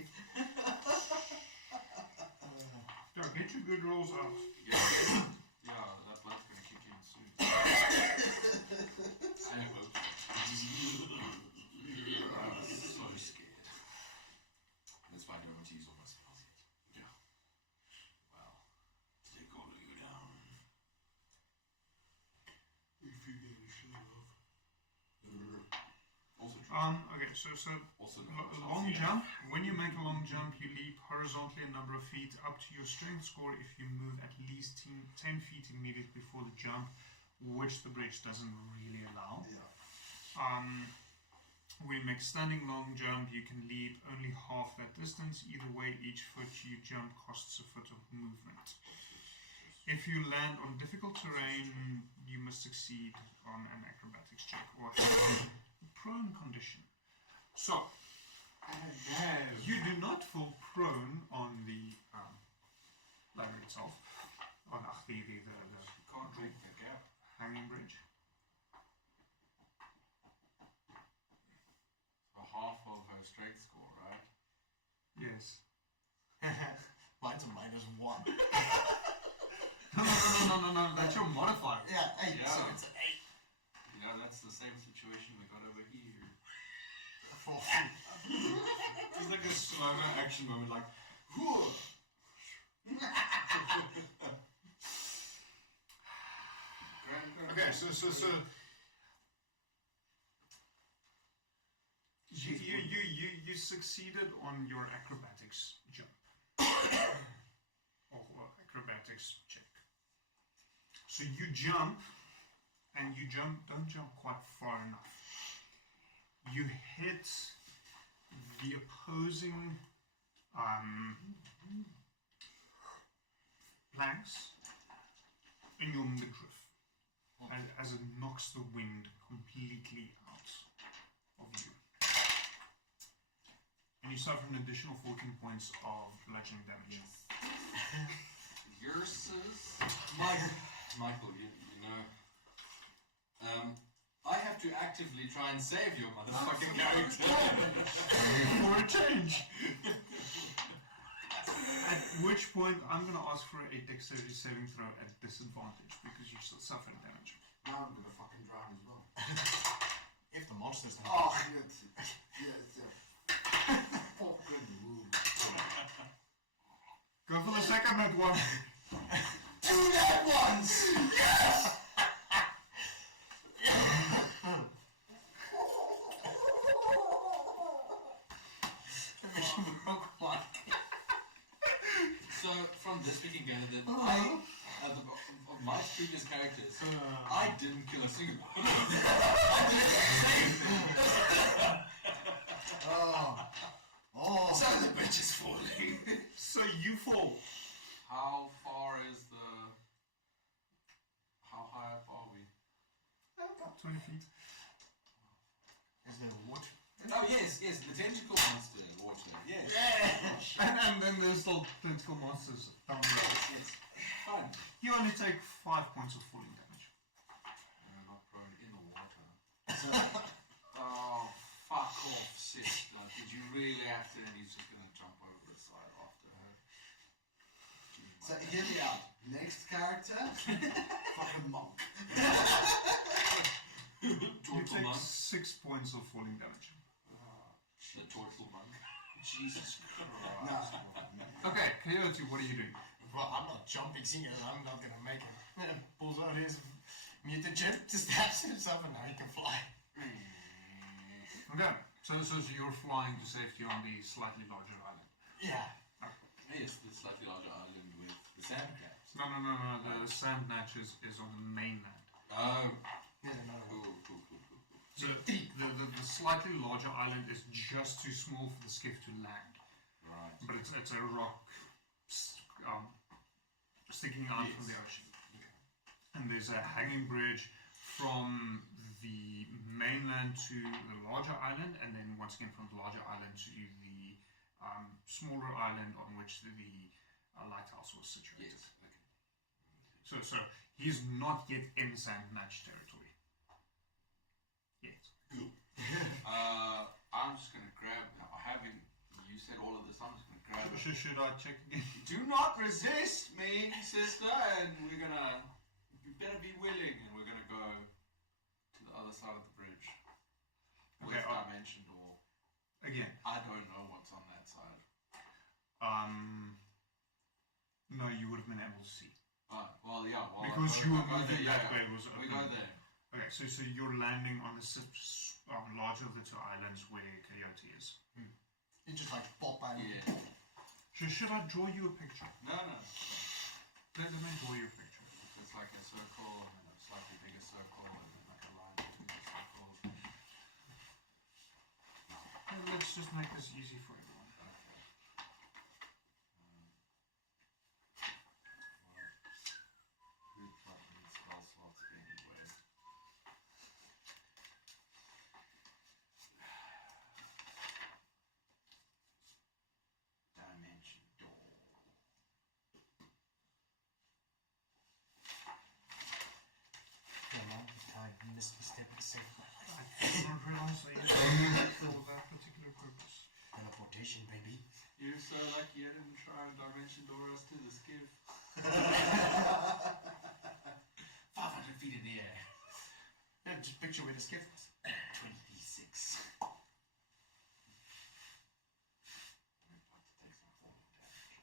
So get your good rolls out. Yeah, that blood's gonna kick in soon. I hope. I'm so scared. That's why I don't want to use all my spells yet. Yeah. Well, take all of you down. If you get a show off. Also true. Okay, so Also long jump. When you make a long jump, you leap horizontally a number of feet up to your strength score if you move at least 10 feet immediately before the jump, which the bridge doesn't really allow. Yeah. When you make standing long jump, you can leap only half that distance. Either way, each foot you jump costs a foot of movement. If you land on difficult terrain, you must succeed on an acrobatics check or have a prone condition. So, you do not fall prone on the ladder itself, on the Can't drink the gap. hanging bridge. A half of her strength score, right? Yes. Mine's a -1. No, that's your modifier. Yeah, 8, Yeah. so it's an 8. Yeah, that's the same situation we got over here. 4 feet. It's like a slow-mo action moment, like, Okay, so you succeeded on your acrobatics jump or acrobatics check. So you jump, and you don't jump quite far enough. You hit the opposing planks in your midriff as it knocks the wind completely out of you. And you suffer an additional 14 points of bludgeoning damage. Yours is... Michael, you know... I have to actively try and save your motherfucking character. For a change! At which point, I'm going to ask for a dexterity saving throw at disadvantage because you still suffer damage. Now I'm gonna fucking drown as well. If the monster's not. Oh, yes. Fucking move. Go for the second net one. Do that once! Yes! So, from this we can gather that of my previous characters, I didn't kill a single one. So the bitch is falling. So you fall. How far is the... How high up are we? About 20 feet. Is there water? Oh yes, the tentacle monster water, yes. And then there's still tentacle monsters down below. Yes. Fun. You only take 5 points of falling damage. Not prone in the water. Oh, fuck off, sister. Did you really have to? And he's just gonna jump over the side after her. So hear me out. Next character, fucking monk. You Tortle take monk. 6 points of falling damage. The tortle monk. Jesus Christ. No. Okay, Coyote, what are you doing? Well, I'm not jumping, seeing as I'm not gonna make it. Pulls out his mutagen to stab himself and now he can fly. Okay, so you're flying to safety on the slightly larger island. Yeah. Yes, the slightly larger island with the sand crabs. No. The sand match is on the mainland. Oh, Here's another one. cool. So the slightly larger island is just too small for the skiff to land. Right. But it's a rock sticking out from the ocean. Okay. And there's a hanging bridge from the mainland to the larger island, and then once again from the larger island to the smaller island on which the lighthouse was situated. Yes. Okay. So he's not yet in sand match territory. Yet. Cool. I'm just gonna grab. You said all of this. I'm just gonna grab. Should I check again? Do not resist me, sister, and we're gonna. You better be willing, and we're gonna go to the other side of the bridge. Okay, With dimension door. Again. I don't know what's on that side. No, you would have been able to see. Well, yeah. Well, Because you were moving there, that way, it was We open. go there. Okay, so you're landing on the larger of the two islands where Coyote is. You just like pop out. Yeah. Should I draw you a picture? No. Let me draw you a picture. It's like a circle and then a slightly bigger circle and then like a line between the circles. Let's just make this easy for everyone. Good fucking spell slots anyway. Dimension door. I missed the step to save my life. I did not realize they used it for that particular purpose. Teleportation, baby. You're so lucky I didn't try and dimension door us to the skiff. 500 feet in the air. Yeah, just picture where the skiff was. 26. We're about to take some fall damage.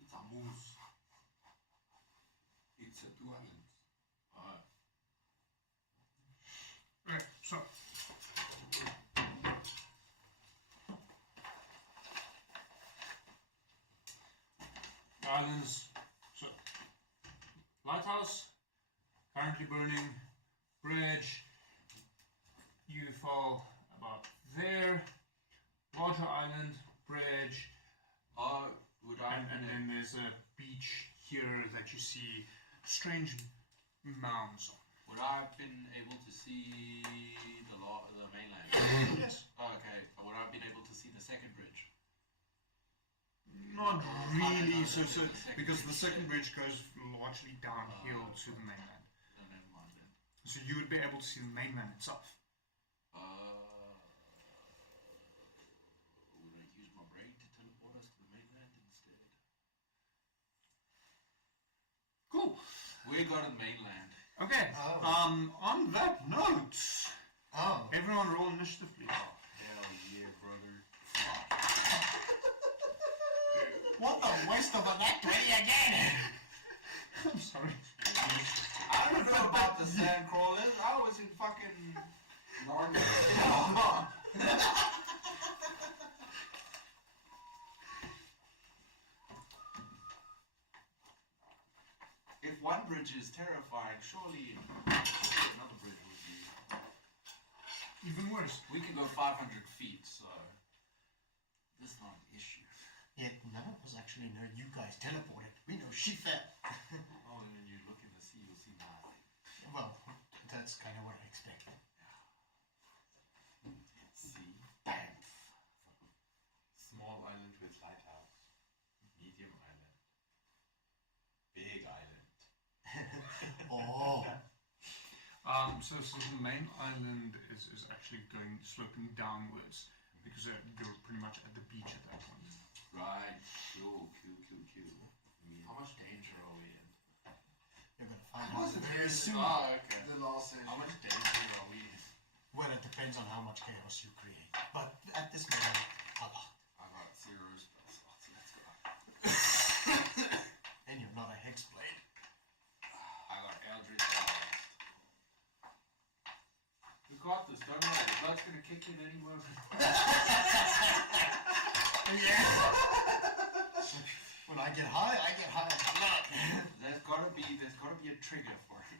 It's a moose. It's a two islands. Okay, so islands. So lighthouse currently burning. Bridge. You fall about there. Larger island. Bridge. Would I And then there's a beach here that you see strange mounds on. would I have been able to see the mainland? Yes. Okay. Would I have been able to see the second bridge? Not really. So because the second bridge goes largely downhill to the mainland. No, never mind then. So you would be able to see the mainland itself. Would I use my brain to teleport us to the mainland instead? Cool. We go to the mainland. Okay. Oh. On that note, Oh. everyone roll initiative, please. Hell yeah, brother. What a waste of a nat 20 again! I'm sorry. I don't know about the sand crawlers. I was in fucking Narnia. If one bridge is terrifying, surely another bridge would be. Even worse. We can go 500 feet, so this is not an issue. Yet none of us actually know you guys teleported. We know she fell. Oh, and when you look in the sea, you'll see nothing. Well, that's kind of what I expected. See, Banff. Small island with lighthouse. Medium island. Big island. Oh. So the main island is actually sloping downwards because you're pretty much at the beach at that point. Right. Cool. How much danger are we in? You're gonna find Was out it very soon. Oh, okay. The last session. How much danger are we in? Well, it depends on how much chaos you create. But at this moment, a lot. I got 0 spell slots left. gonna kick it anymore. Yeah. When I get high on blood. There's gotta be a trigger for it.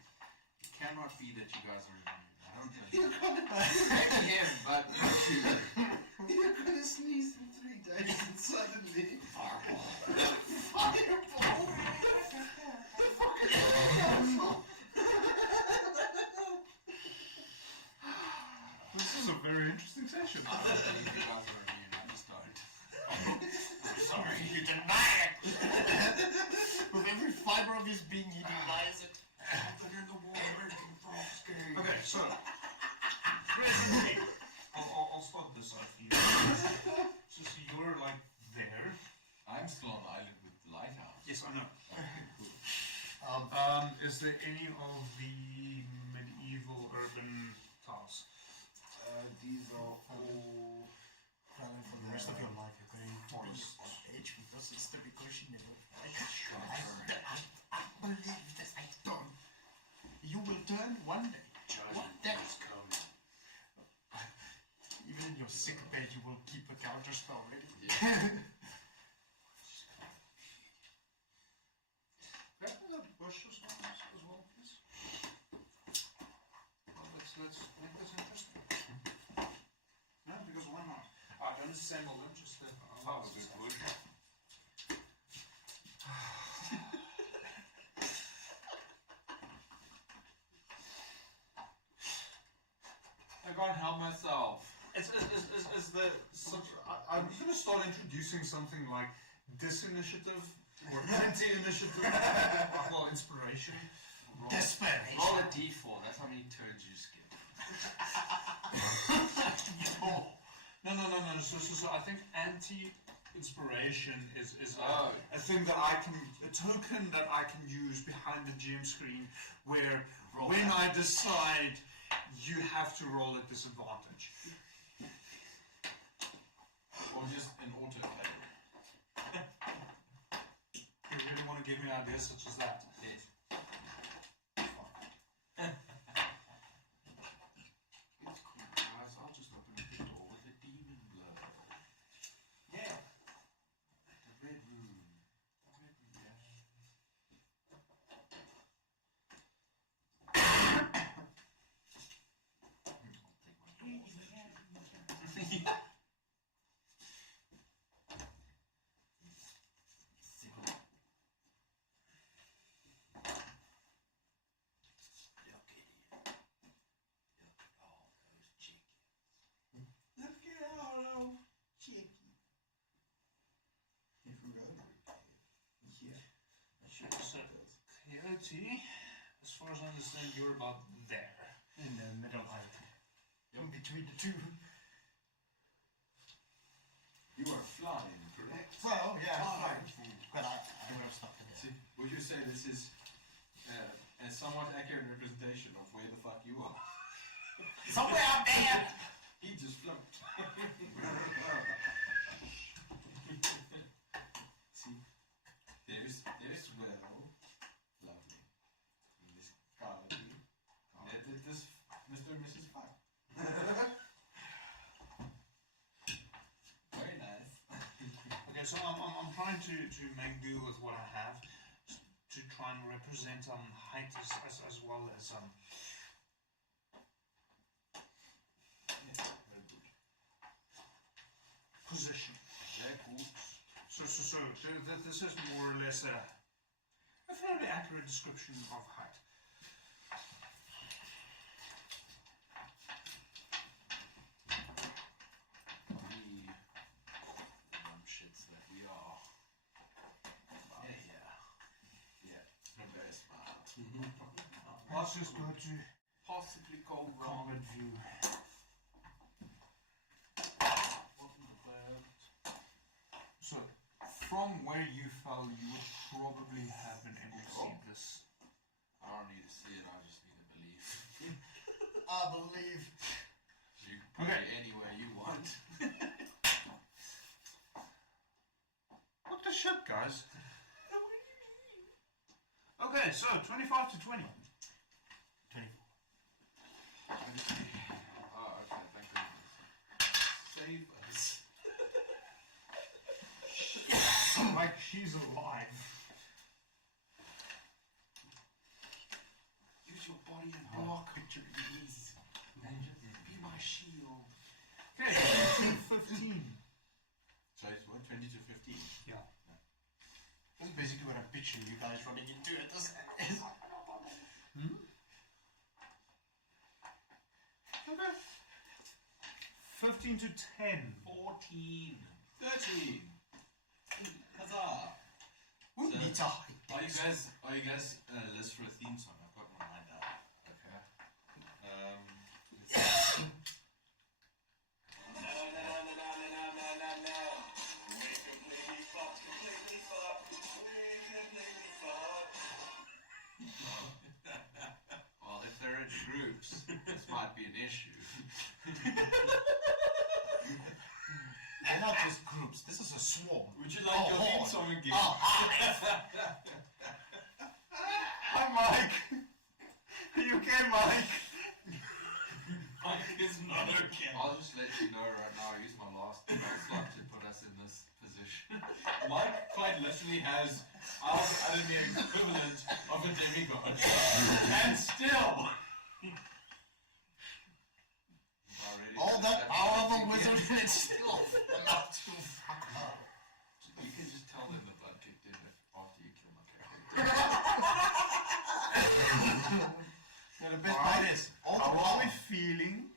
It cannot be that you guys are immune. I don't think. Maybe him, but not you. You're gonna sneeze in 3 days and suddenly Fireball. This is a very interesting session. I don't believe you guys are immune. I just don't. I'm sorry, you deny it. With every fiber of his being, he denies it. Something in the water making frogs scary. Okay, so I'll start this out for you. So you're like there. I'm still on the island with the lighthouse. Yes, I know. Okay, cool. Is there any of the medieval urban tiles? these are all Planning for the rest of your life, you're going to be on edge with this stupid question. I believe this. I don't. You will turn one day. One day. Even in your sick bed, you will keep a counter spell ready. Yeah. Grab the bush as well, please. Well, let's make this interesting. No, because why not? I don't assemble them, just Oh, good wood. I can't help myself. I'm going to start introducing something like disinitiative or anti-initiative. Well, inspiration. Desperation. Roll a d4, that's how many turns you skip. No. So I think anti-inspiration is Oh. a thing that I can, a token that I can use behind the GM screen where when I decide you have to roll at disadvantage. Or just an auto play. You really want to give me ideas such as that? Yes. It's cool, guys. I'll just open up the door with a demon blow. Yeah. The red room. The red room. Yeah. Coyote, as far as I understand, you're about there. In the middle island. In between the two. You are flying, correct? Well, yeah, Flying. fine. But I would have stopped it. See, would you say this is a somewhat accurate representation of where the fuck you are? Somewhere out there! He just float. See, there's well, lovely. And this garden. And this Mr. and Mrs. Fuck. Very nice. Okay, so I'm trying to make do with what I have to try and represent height as well as Yeah, very good. position. Very cool. So this is more or less a fairly accurate description of height. We dumb shits that we are. Yeah, very smart. Let's just go to Possibly go wrong. combat view. So from where you fell, you would probably have been able to see this. I don't need to see it, I just need to believe. I believe. You can put Okay. it anywhere you want. What the shit, guys? Okay, so 25 to 20. 20. Oh, okay, thank goodness. papers. Like she's alive. Use your body and block, please. Be my shield. Okay, 15. So it's what, 20 to 15? Yeah. That's basically what I'm picturing you guys running into at this. Okay. 15 to 10. 14. 13. Huzzah! Who So- needs a high Are you guys list for a theme song? I've got one lined up. Okay. Let's see. Well, if they're in groups, this might be an issue. They're not just groups. This is a swarm. Would you like your theme song again? Hi, Mike. Are you okay, Mike? Mike is not okay. I'll just let you know right now. I used my last slot to put us in this position. Mike quite literally has our enemy equivalent of a demigod. And still! All that power of a wizard and it's still not to fuck up. You can just tell them the blood kicked in after you kill my character. The best part is, all the How are power. we feeling?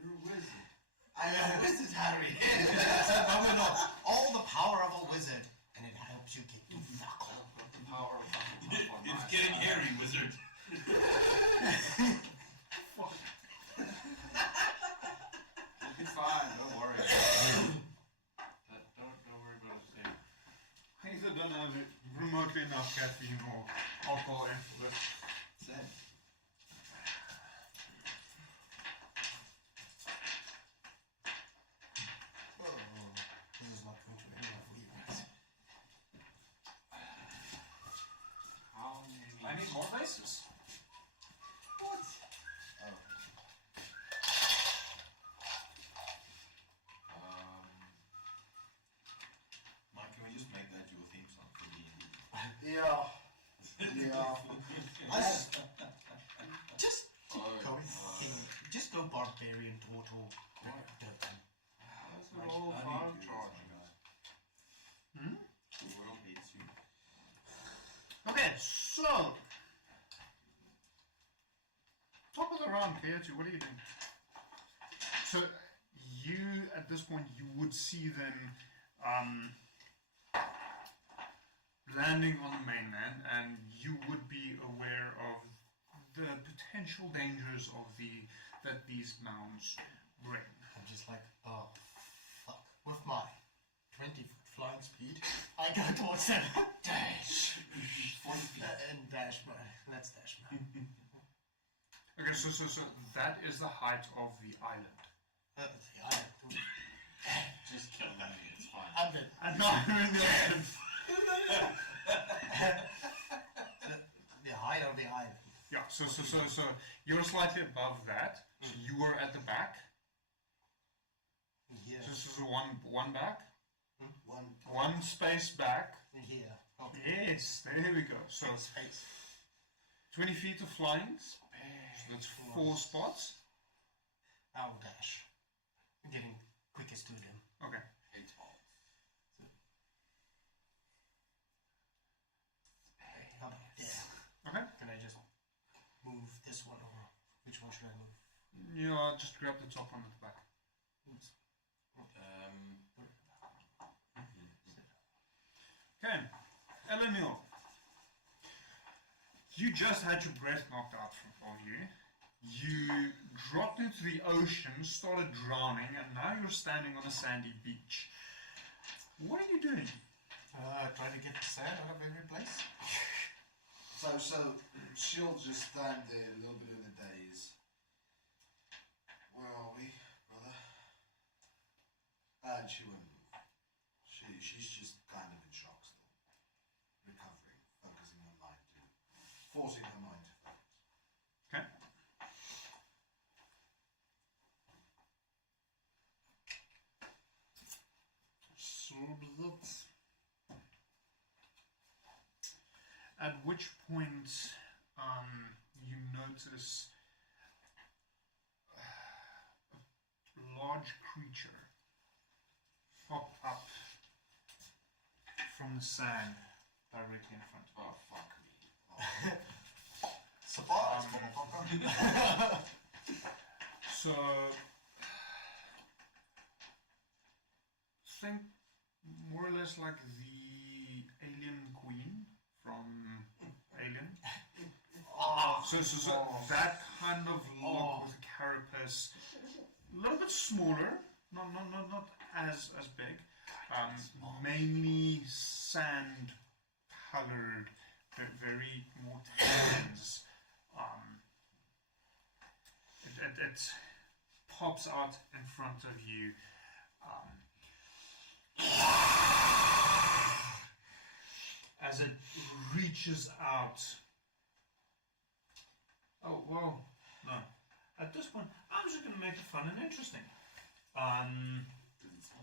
You're a wizard. This is Harry. No. All the power of a wizard, and it helps you get to fuck up. Got the power of fucking on It's my getting side. hairy, wizard. You'll be fine, don't worry. Don't worry about a thing. Things that don't have remotely enough caffeine or alcohol in for this. Zen. This is not going to end well for you guys. How many? I need more vases. What? Mike, can we just make that your theme song for D&D? Yeah. Just keep going. Just go barbarian total. That's an old farm charge, guys. The world hates you. Okay, so top of the round, Kayote, what are you doing? So you, at this point, you would see them landing on the mainland, and you would be aware of the potential dangers of that these mounds bring. I'm just like, oh, fuck. With my 20-foot flying speed, I go towards them. Dash! 40 feet. And dash my. Let's dash my. Okay, so that is the height of the island. Just kill me, it's fine. I'm dead. And now you're in the island. The height of the island. Yeah, so you're slightly above that. So you are at the back. Here. So this is one back. One. One space back. Here. Okay. Yes, there we go. So Space. 20 feet of flying. So that's 4 spots. I'll dash. Getting quickest to them. Okay. It's all. How about yeah. Okay. Can I just move this one or which one should I move? Yeah, just grab the top one at the back. Oops. Okay. Eleanor. You just had your breath knocked out from you. You dropped into the ocean, started drowning, and now you're standing on a sandy beach. What are you doing? Trying to get the sand out of every place. So she'll just stand there a little bit in the daze. Where are we, brother? And she won't move. She's just kind of in shock still. Recovering, focusing her mind to, forcing her mind to focus. Okay. At which point you notice a large creature pop up from the sand directly in front of you. Oh, fuck me. Surprise, motherfucker. So, think more or less like the alien queen from Alien. So that kind of look with a carapace, a little bit smaller, not as big. Mainly sand colored, very more tans. It pops out in front of you. As it reaches out. Oh, well, no. At this point, I'm just going to make it fun and interesting.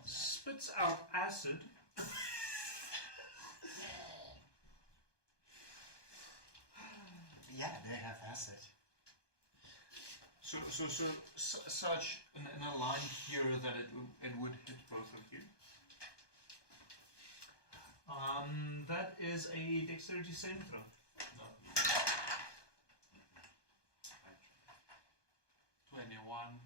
Spits out acid. Yeah, they have acid. So such in a line here that it would hit both of you. That is a dexterity saving throw. No. 21.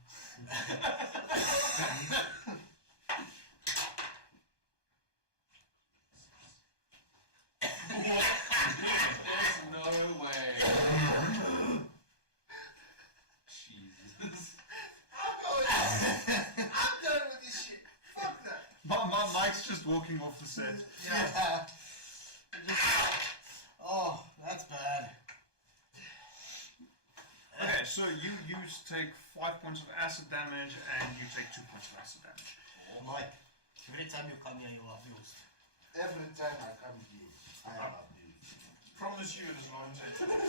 There's no way. Jesus. I'm done with this shit. Fuck that. Mike's just walking off the set. Yeah. Oh, that's bad. Okay, so you take 5 points of acid damage and you take 2 points of acid damage. Oh, Mike, every time you come here, you are abused. Every time I come here, I am abused. Promise you it is not intentional.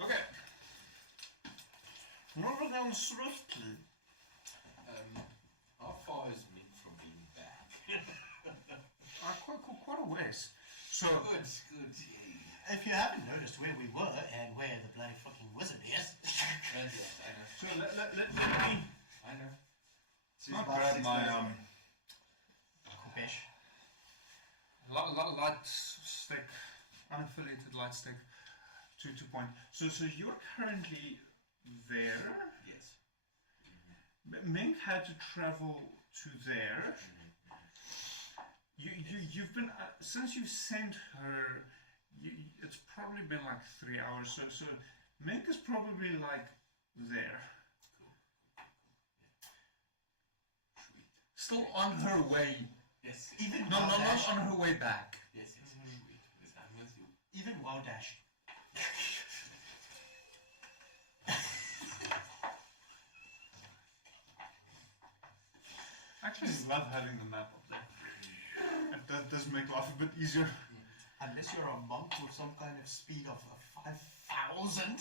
Okay. Moving on swiftly. How far is Mink from being back? Quite a ways. So, Good. If you haven't noticed where we were and where the bloody fucking wizard is, Yes, I know. so let me I know. not grab my Kupesh. light stick, unaffiliated light stick, to point. So you're currently there. Yes. Mink had to travel to there. You've been since you sent her. It's probably been like 3 hours. So Mink is probably like there. Sweet. Still on her way. Yes. Even No, Wow not Dash. on her way back. Yes, sweet. I'm with you. Even Wow Dash. I actually love having the map up there. That does make life a bit easier. Unless you're a monk with some kind of speed of 5,000,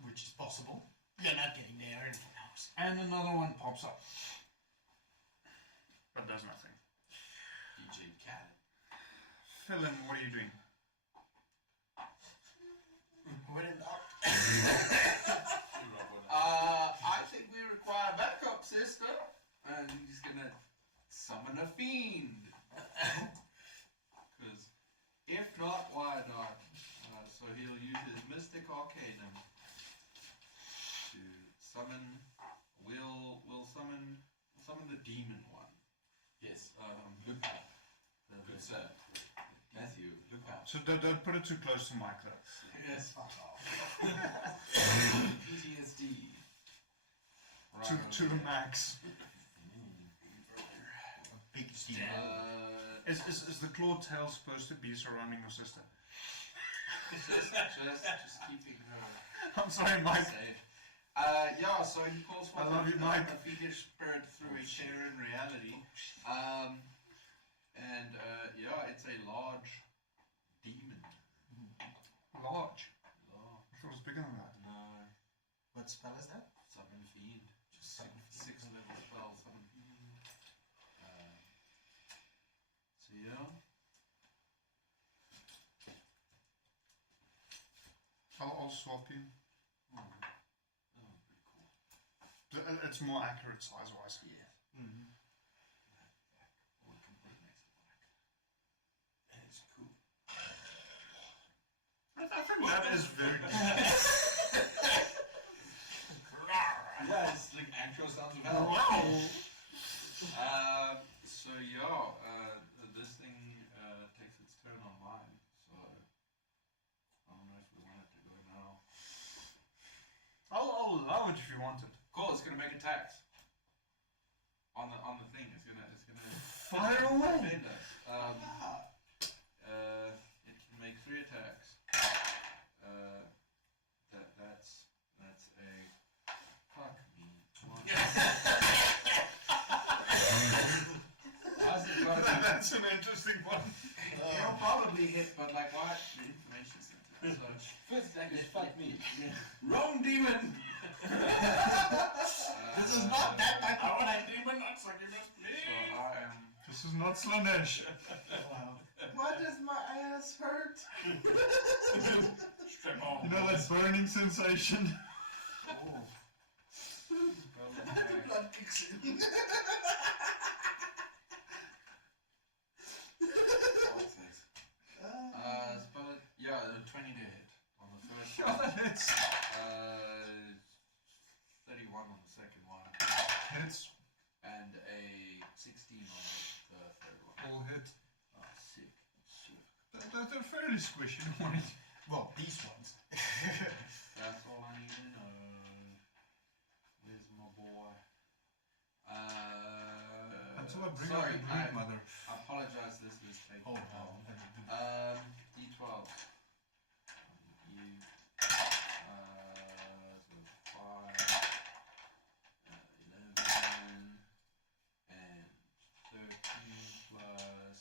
which is possible, you're not getting there in 4 hours. And another one pops up. But does nothing. DJ Cat. Philin, what are you doing? When in doubt. I think we require backup, sister. And he's gonna summon a fiend. Because if not, why not? So he'll use his Mystic Arcanum to summon. We'll summon the demon one. Yes. Look out. Good sir. Matthew, look out. So don't put it too close to Mike though. Yes, fuck off. PTSD. To the max. A big steam. Is the clawed tail supposed to be surrounding your sister? Just keeping her I'm sorry, Mike. safe. Yeah, so he calls for I love you, Mike. a fiendish spirit through a chair in reality. Yeah, it's a large demon. Large. Large. I thought it was bigger than that. No. What spell is that? Summon Fiend. Just 6-level spell, Summon Fiend. So yeah. I'll swap you. Oh, pretty cool. It's more accurate size-wise. Yeah. Mm-hmm. Or we can put it next to black. And it's cool. I think that is very good. Yeah, it's like actual sounds of hell. So yeah, this thing takes its turn on mine. So I don't know if we want it to go now. I'll allow it if you want it. Cool, it's gonna make attacks. On the thing, it's gonna Fire away! defend us. It can make 3 attacks. That's a fuck me. That's an interesting one. It'll probably hit, but like what? The information center. So first attack is fuck me. Wrong demon. This is not that type of demon, not succubus, please. So I am. This is not Slanesh. Wow. Why does my ass hurt? Strip off. You know that burning sensation? Oh. The blood kicks in. Spell, yeah, 20 to hit on the first Yeah, one. that hits. 31 on the second one. Hits. And a 16 on the third one. All hit. Oh, sick. They're fairly squishy, right? Well, these ones. That's all I need to know. Where's my boy? Until I bring sorry, out the Brink mother. I apologize, this is taking Oh, time. no. D12. You. So 5, 11, and 13 plus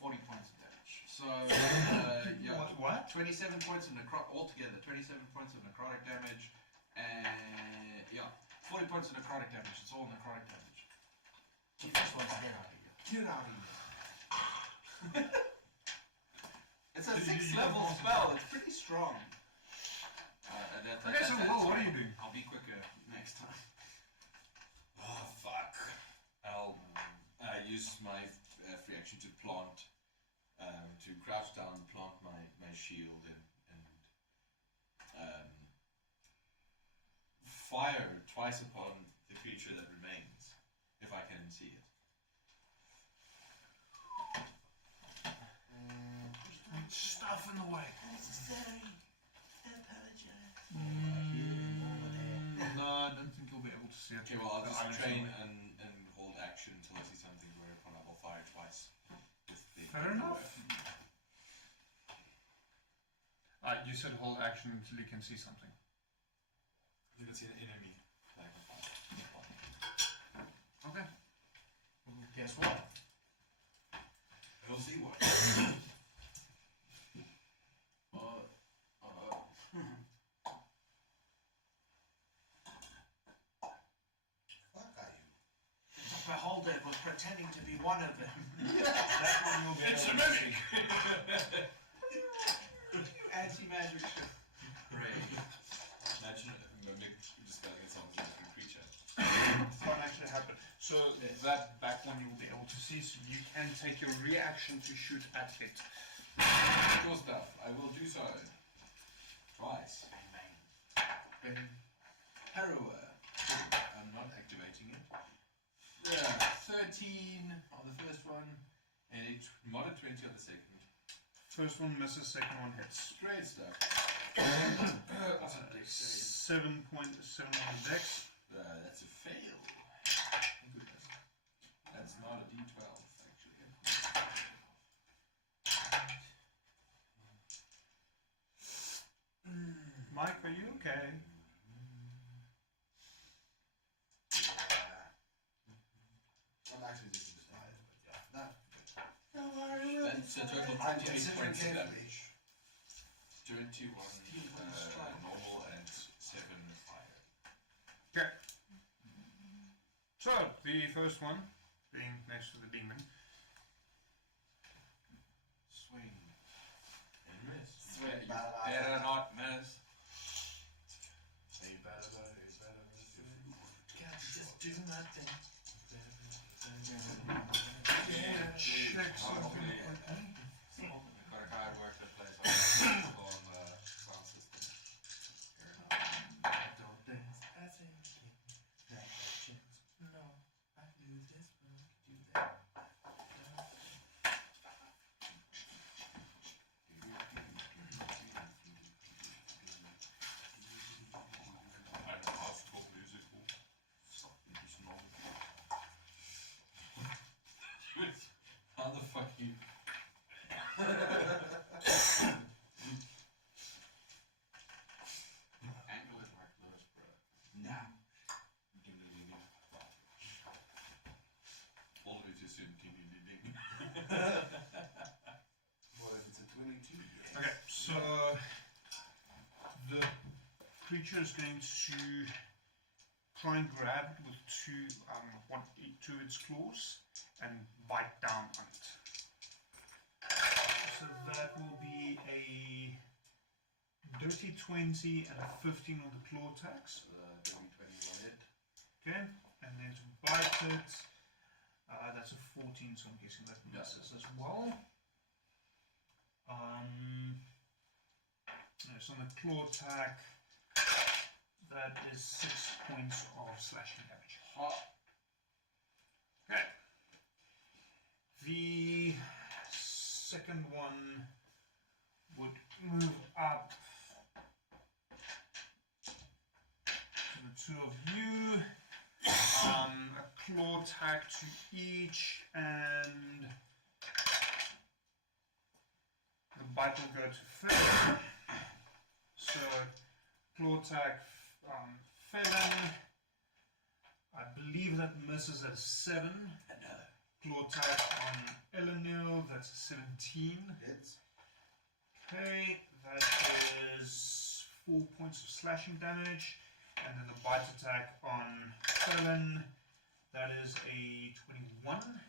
40 points of damage. So, yeah. What? 27 points of altogether, 27 points of necrotic damage, and yeah, 40 points of necrotic damage. It's all necrotic damage. The first one's get out of here. Get out of here. It's a 6-level spell. It's pretty strong. Okay, so what are you doing? I'll be quicker next time. Oh, fuck. I'll use my free action to plant, to crouch down, plant my shield, and fire twice upon the creature that remains, if I can see it. Stuff in the way. No, I don't think you'll be able to see it. Okay, well, I'll The just items train in the way. and hold action until I see something whereupon I will fire twice. With the Fair enough. weapon. You said hold action until you can see something. You can see an enemy. Okay. Guess what? We'll see what. Fuck are you? The beholder was pretending to be one of them. It's a mimic! You anti-magic shit. Great. Imagine a mimic disguising itself as a different creature. Can't actually happen. So that back one you will be able to see, so you can take your reaction to shoot at it. Cool stuff. I will do so. Twice. Bang. Harrower. I'm not activating it. Yeah, 13 on the first one, and a modded 20 on the second. First one misses, second one hits. Great stuff. 7.7 on the dex. That's a fail. Goodness. That's not a D12, actually. Mike, are you okay? I'm actually just inspired, but yeah. No. That's a total of I'm 28 considering points of getting damage. 21. first one, being next to the demon. Swing. And miss. Swing. You better not miss. You better miss. Just do nothing. Check something. Got a guy who worked at a place on the sound system. Don't dance. I say not a chance. No, I do this one, do that. Classical musical. Something is wrong. How the fuck you? Angle is Mark Lewis, bro. Nah. All of it is in ding ding ding ding. Well, if it's a 22, yes. Okay, so the creature is going to try and grab it with two of its claws and bite down on it. So that will be a dirty 20 and a 15 on the claw attacks. W21 hit. Okay, and then to bite it, that's a 14, so I'm guessing that misses as well. So on the claw attack, that is 6 points of slashing damage. Okay. The second one would move up to the two of you. A claw attack to each, and the bite will go to Felon. So, claw attack, Felon. I believe that misses at a 7. Claw attack on Elenil, that's a 17. Hits. Okay, that is 4 points of slashing damage. And then the bite attack on Felon, that is a 21.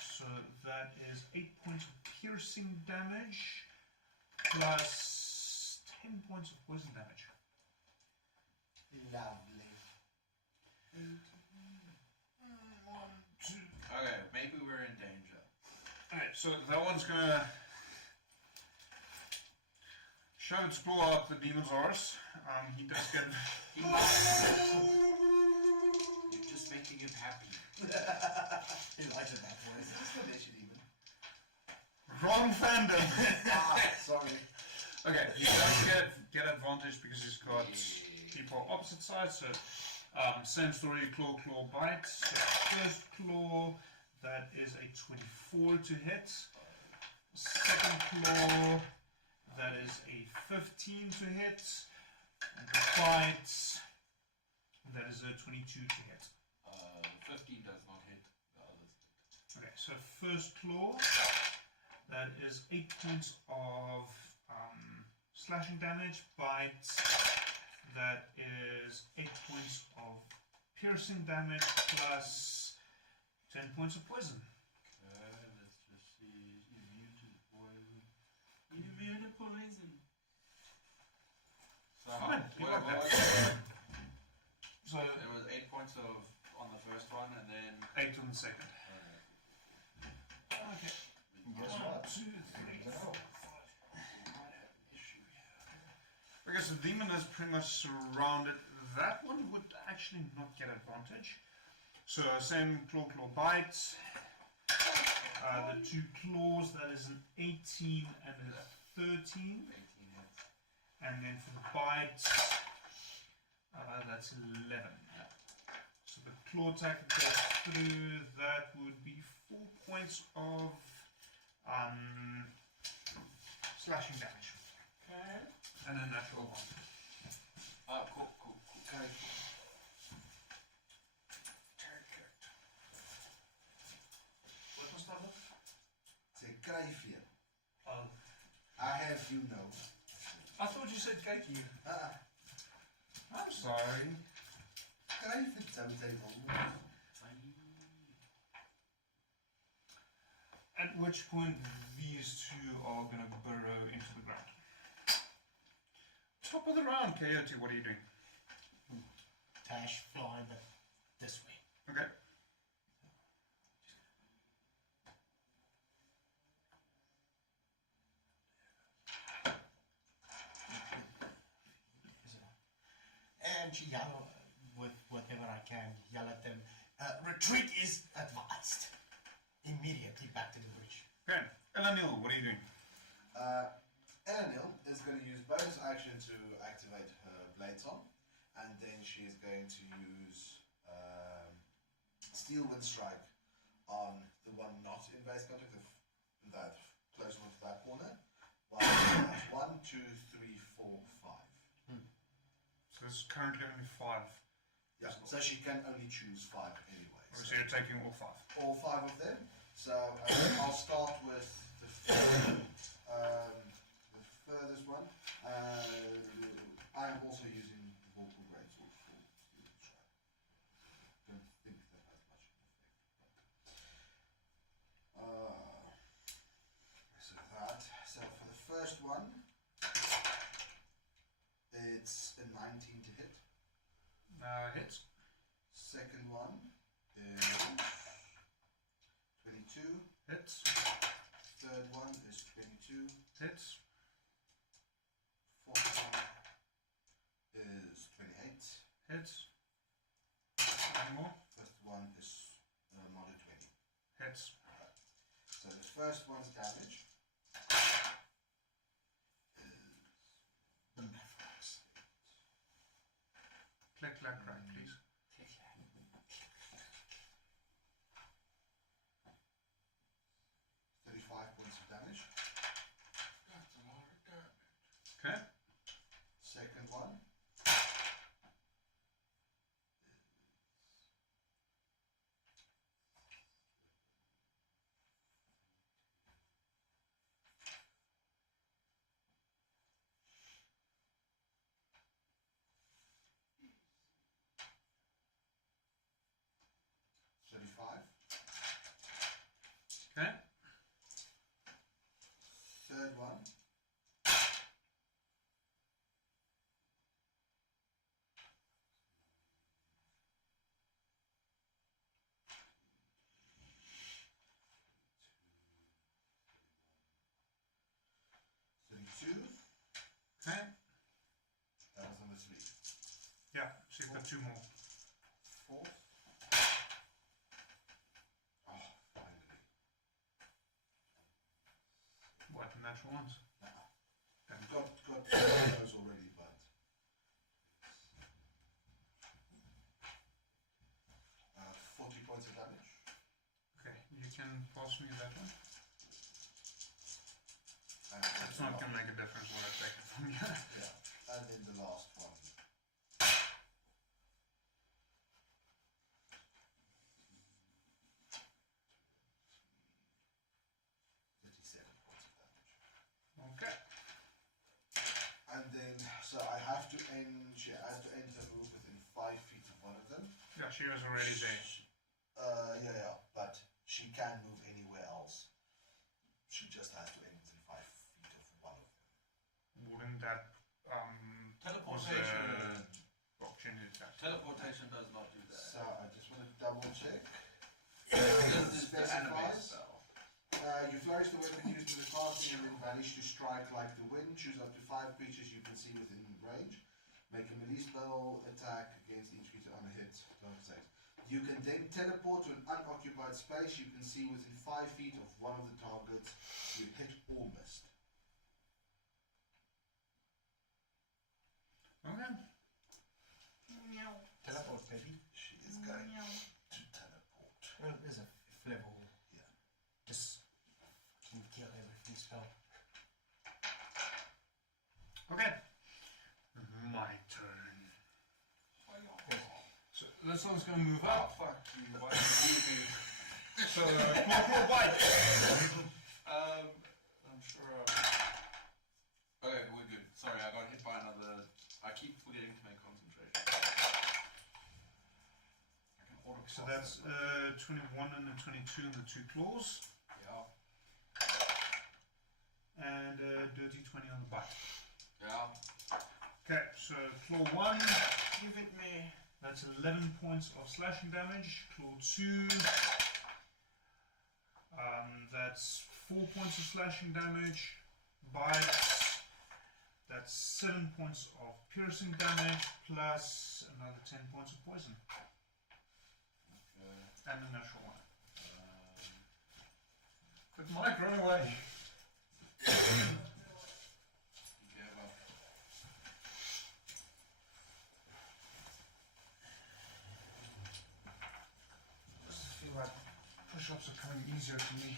So that is 8 points of piercing damage plus 10 points of poison damage. Lovely. Okay, maybe we're in danger. Alright, so that one's gonna shove its claw up the demon's arse. He does get. You're just making him happy. He likes it that way. Exclamation even. Wrong fandom! Sorry. Okay, he does get advantage because he's got people opposite sides, so same story, claw, bite. So first claw, that is a 24 to hit. Second claw, that is a 15 to hit. And the bite, that is a 22 to hit. 15 does not hit. The others hit. Okay, so first claw, that is 8 points of slashing damage. Bite, that is 8 points of piercing damage plus 10 points of poison. Okay, let's just see. Immune to poison. Immune to poison. So, Fine, you like that. So There was 8 points of on the first one, and then 8 on the second. Okay. Guess 1, what? 2, 3, I don't know. 4, 5. Okay, so the demon is pretty much surrounded. That one would actually not get advantage. So same claw bite. The two claws, that is an 18 and a 13. 18 hits. And then for the bite, that's 11. So the claw attack that goes through, that would be 4 points of slashing damage. Okay. And a natural 1. Oh, cool. Okay. What was that one? Say Gryffindor. Oh. I have you know. I thought you said cakey. I'm sorry. Can I fit some table? At which point these two are going to burrow into the ground. Top of the round, Coyote, what are you doing? Dash, fly, but this way. Okay. And she yell with whatever I can, yell at them. Retreat is advised. Immediately back to the bridge. Okay. Elanil, what are you doing? Elanil is going to use bonus action to activate her blade song, and then she is going to use Steel Wind Strike on the one not in base contact, that close one to that corner. One, 2, 3, 4, 5. So there's currently only 5. Yeah, so she can only choose 5 anyway. So you're taking all 5. All 5 of them. So I'll start with the furthest one. I am also using the Vocal Greatsword for Steel Strike. Don't think that has much of an effect. So for the first one, it's a 19 to hit. Hits. Second one is 22. Hits. Third one is 22. Hits. Fourth one is 28. Hits. One more. Fifth one is mod 20. Hits. So the first one's damage is The Mavericks. Click, clack, crack, please. 35 points of damage. That's a lot of damage. Okay. Second one is 35. Okay. Third one two. Okay. That was number 3. Yeah, so you've got 2 more. Fourth. Oh, finally. What, the natural ones? I've got those already, but 40 points of damage. Okay, you can pass me that one. And It's not going to make a difference what I take it from you. yeah, and then the last one. 37 points of damage. Okay. And then, so I have to end, she has to enter a move within 5 feet of one of them. Yeah, she was already there. Yeah, but she can move anywhere else. She just has to end within 5 feet of one of them. Wouldn't that Teleportation. opportunity attack? Teleportation does not do that. So I just want to double check. This is the anime Specifies. spell. You flourish the weapon used in the casting and then vanish to strike like the wind. Choose up to 5 creatures you can see within range. Make a melee spell attack against each creature on a hit. You can then teleport to an unoccupied space you can see within 5 feet of one of the targets you hit or missed. Okay. Teleport, baby. She is going to teleport. Well, there's a level. Yeah. Just fucking kill everything spell. Okay. My turn. So this one's going to move Oh, up. fuck you. Why did you leave me? So, more bite. I'm sure. Okay, we're good. Sorry, I got hit by another. I keep forgetting to make concentration. quarter So past that's 21 and a 22 and the 2 claws. Yeah. And a dirty 20 on the bite. Yeah. Okay, so claw 1, Give it me. that's 11 points of slashing damage. Claw 2, that's 4 points of slashing damage. Bite, that's 7 points of piercing damage, plus another 10 points of poison. And a natural one. But Mike, run away! I just feel like push-ups are coming easier to me.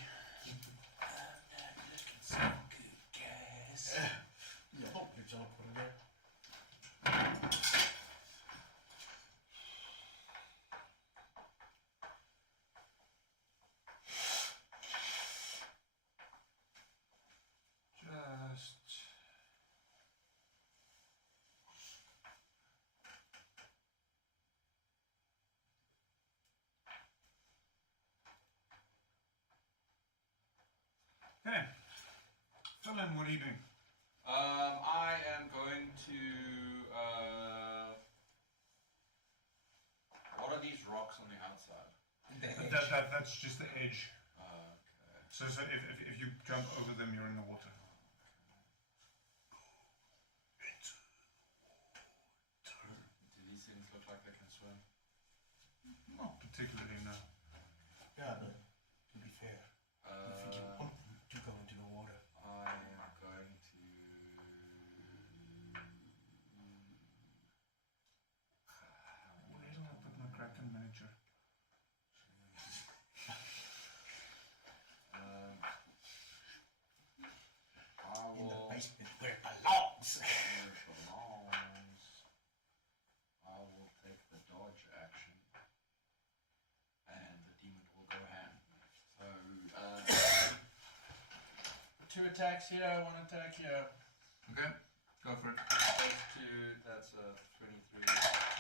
Just... Okay. Philip, what are you doing? I am going to. What are these rocks on the outside? That's just the edge. Okay. So if you jump over them, you're in the water. Do these things look like they can swim? Not particularly, no. Yeah, but to be fair, if you want them to go into the water. I am going to. Where do I put my Kraken miniature? I In the will. basement where it belongs. Where it belongs. I will take the dodge action, and the demon will go ham. So, 2 attacks here, 1 attack here. Okay, go for it. First 2, that's a 23.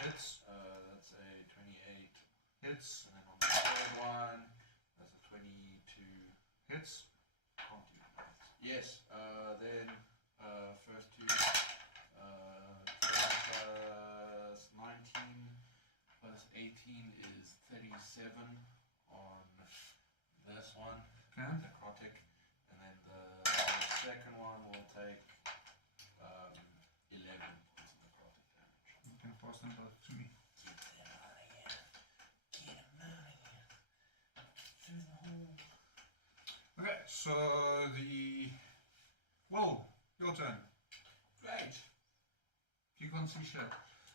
Hits. That's a 28. Hits. And then on the third one, that's a 22. Hits. Can't do that. Yes, then first 2, 10 plus 19 plus 18 is 37 on this one, Okay. necrotic, and then the second one will take 11 points of necrotic damage. You can pass them both to me. Okay, so the... Whoa, your turn. Right. You can't see shit.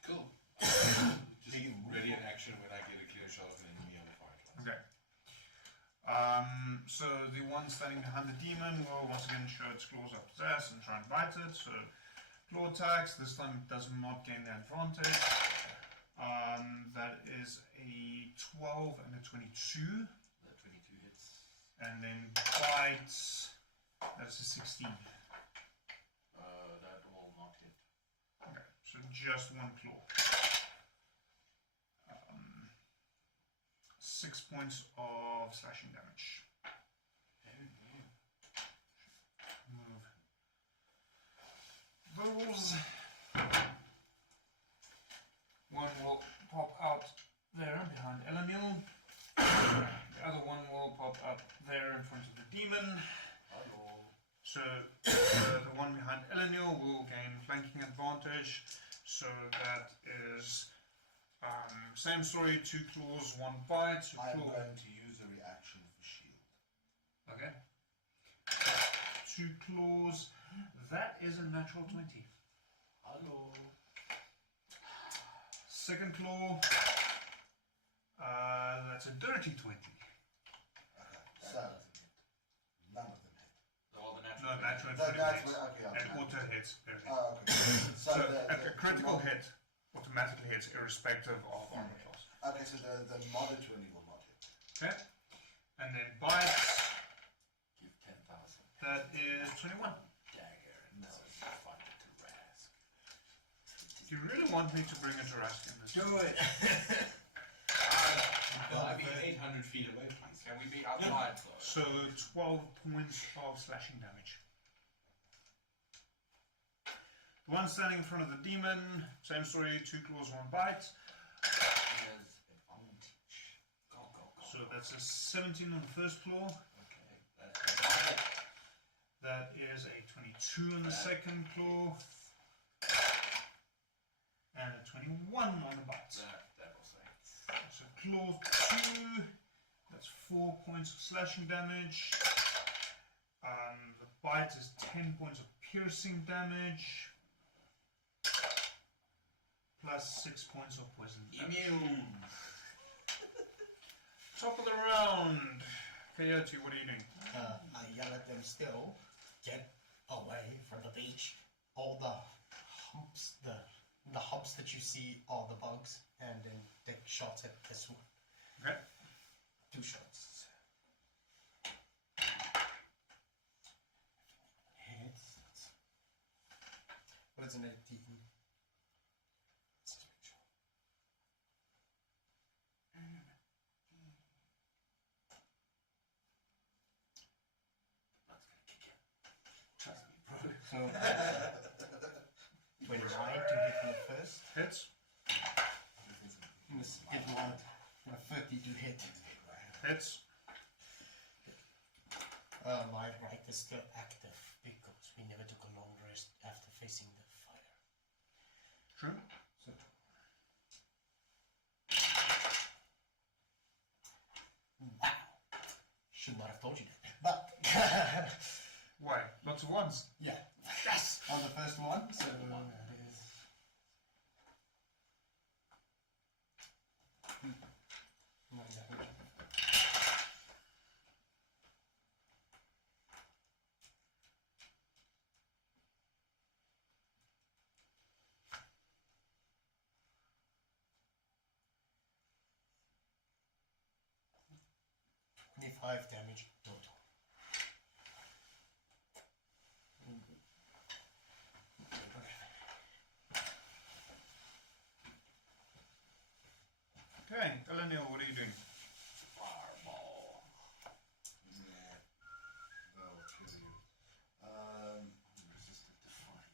Cool. Just ready in action when I get a clear shot of an enemy on the fire class. Okay. So the one standing behind the demon will once again show its claws up its ass and try and bite it. So claw attacks, this time it does not gain the advantage. That is a 12 and a 22. The 22 hits. And then bites, that's a 16. That will not hit. Okay, so just one claw. 6 points of slashing damage. Move those. One will pop out there behind Elamil. The other one will pop up there in front of the demon. Hello. So the one behind Elamil will gain flanking advantage. So that is same story, 2 claws, 1 bite. So I'm claw. going to use a reaction for shield. Okay. 2 claws. That is a natural 20. Hello. Second claw. That's a dirty 20. Okay, so none of them hit. All the No, natural. natural 20 That's hits. what, okay, And okay. auto hits. Dirty. Oh, okay. So a the critical mod- hit automatically hits irrespective of armor class. Okay, so the modded 20 will not hit. Okay. And then bites. Give 10,000. That is 21. Dagger. No, fight it to Rask. Do you really want me to bring a Jurassic in this? Do it! Can I be 800 feet away, please? Can we be outside? So 12 points of slashing damage. The one standing in front of the demon, same story, 2 claws, 1 bite. There's advantage. Go. So that's a 17 on the first claw. Okay, that's That is a 22 on the second claw. And a 21 on the bite. that will say. So claw 2, that's 4 points of slashing damage. The bite is 10 points of piercing damage. Plus 6 points of poison damage. Immune. Top of the round. Coyote, what are you doing? I yell at them still. Get away from the beach. All the humps that you see are the bugs, and then take shots at this one. Okay. 2 shots. Hits. What is an 18? Let's just make sure. That's gonna kick in. Trust me, bro. So, 29 to hit on the first. Hits. And this gives one a 30 to hit. Hits. My right is still active because we never took a long rest after facing the fire. True. So, wow. Should not have told you that. But, Why? Lots of ones. yeah. Yes! On the first one, so it is. Nine damage. Five damage total. Okay, Elenil, what are you doing? Fireball. Yeah, that'll kill you. Resistant to fire.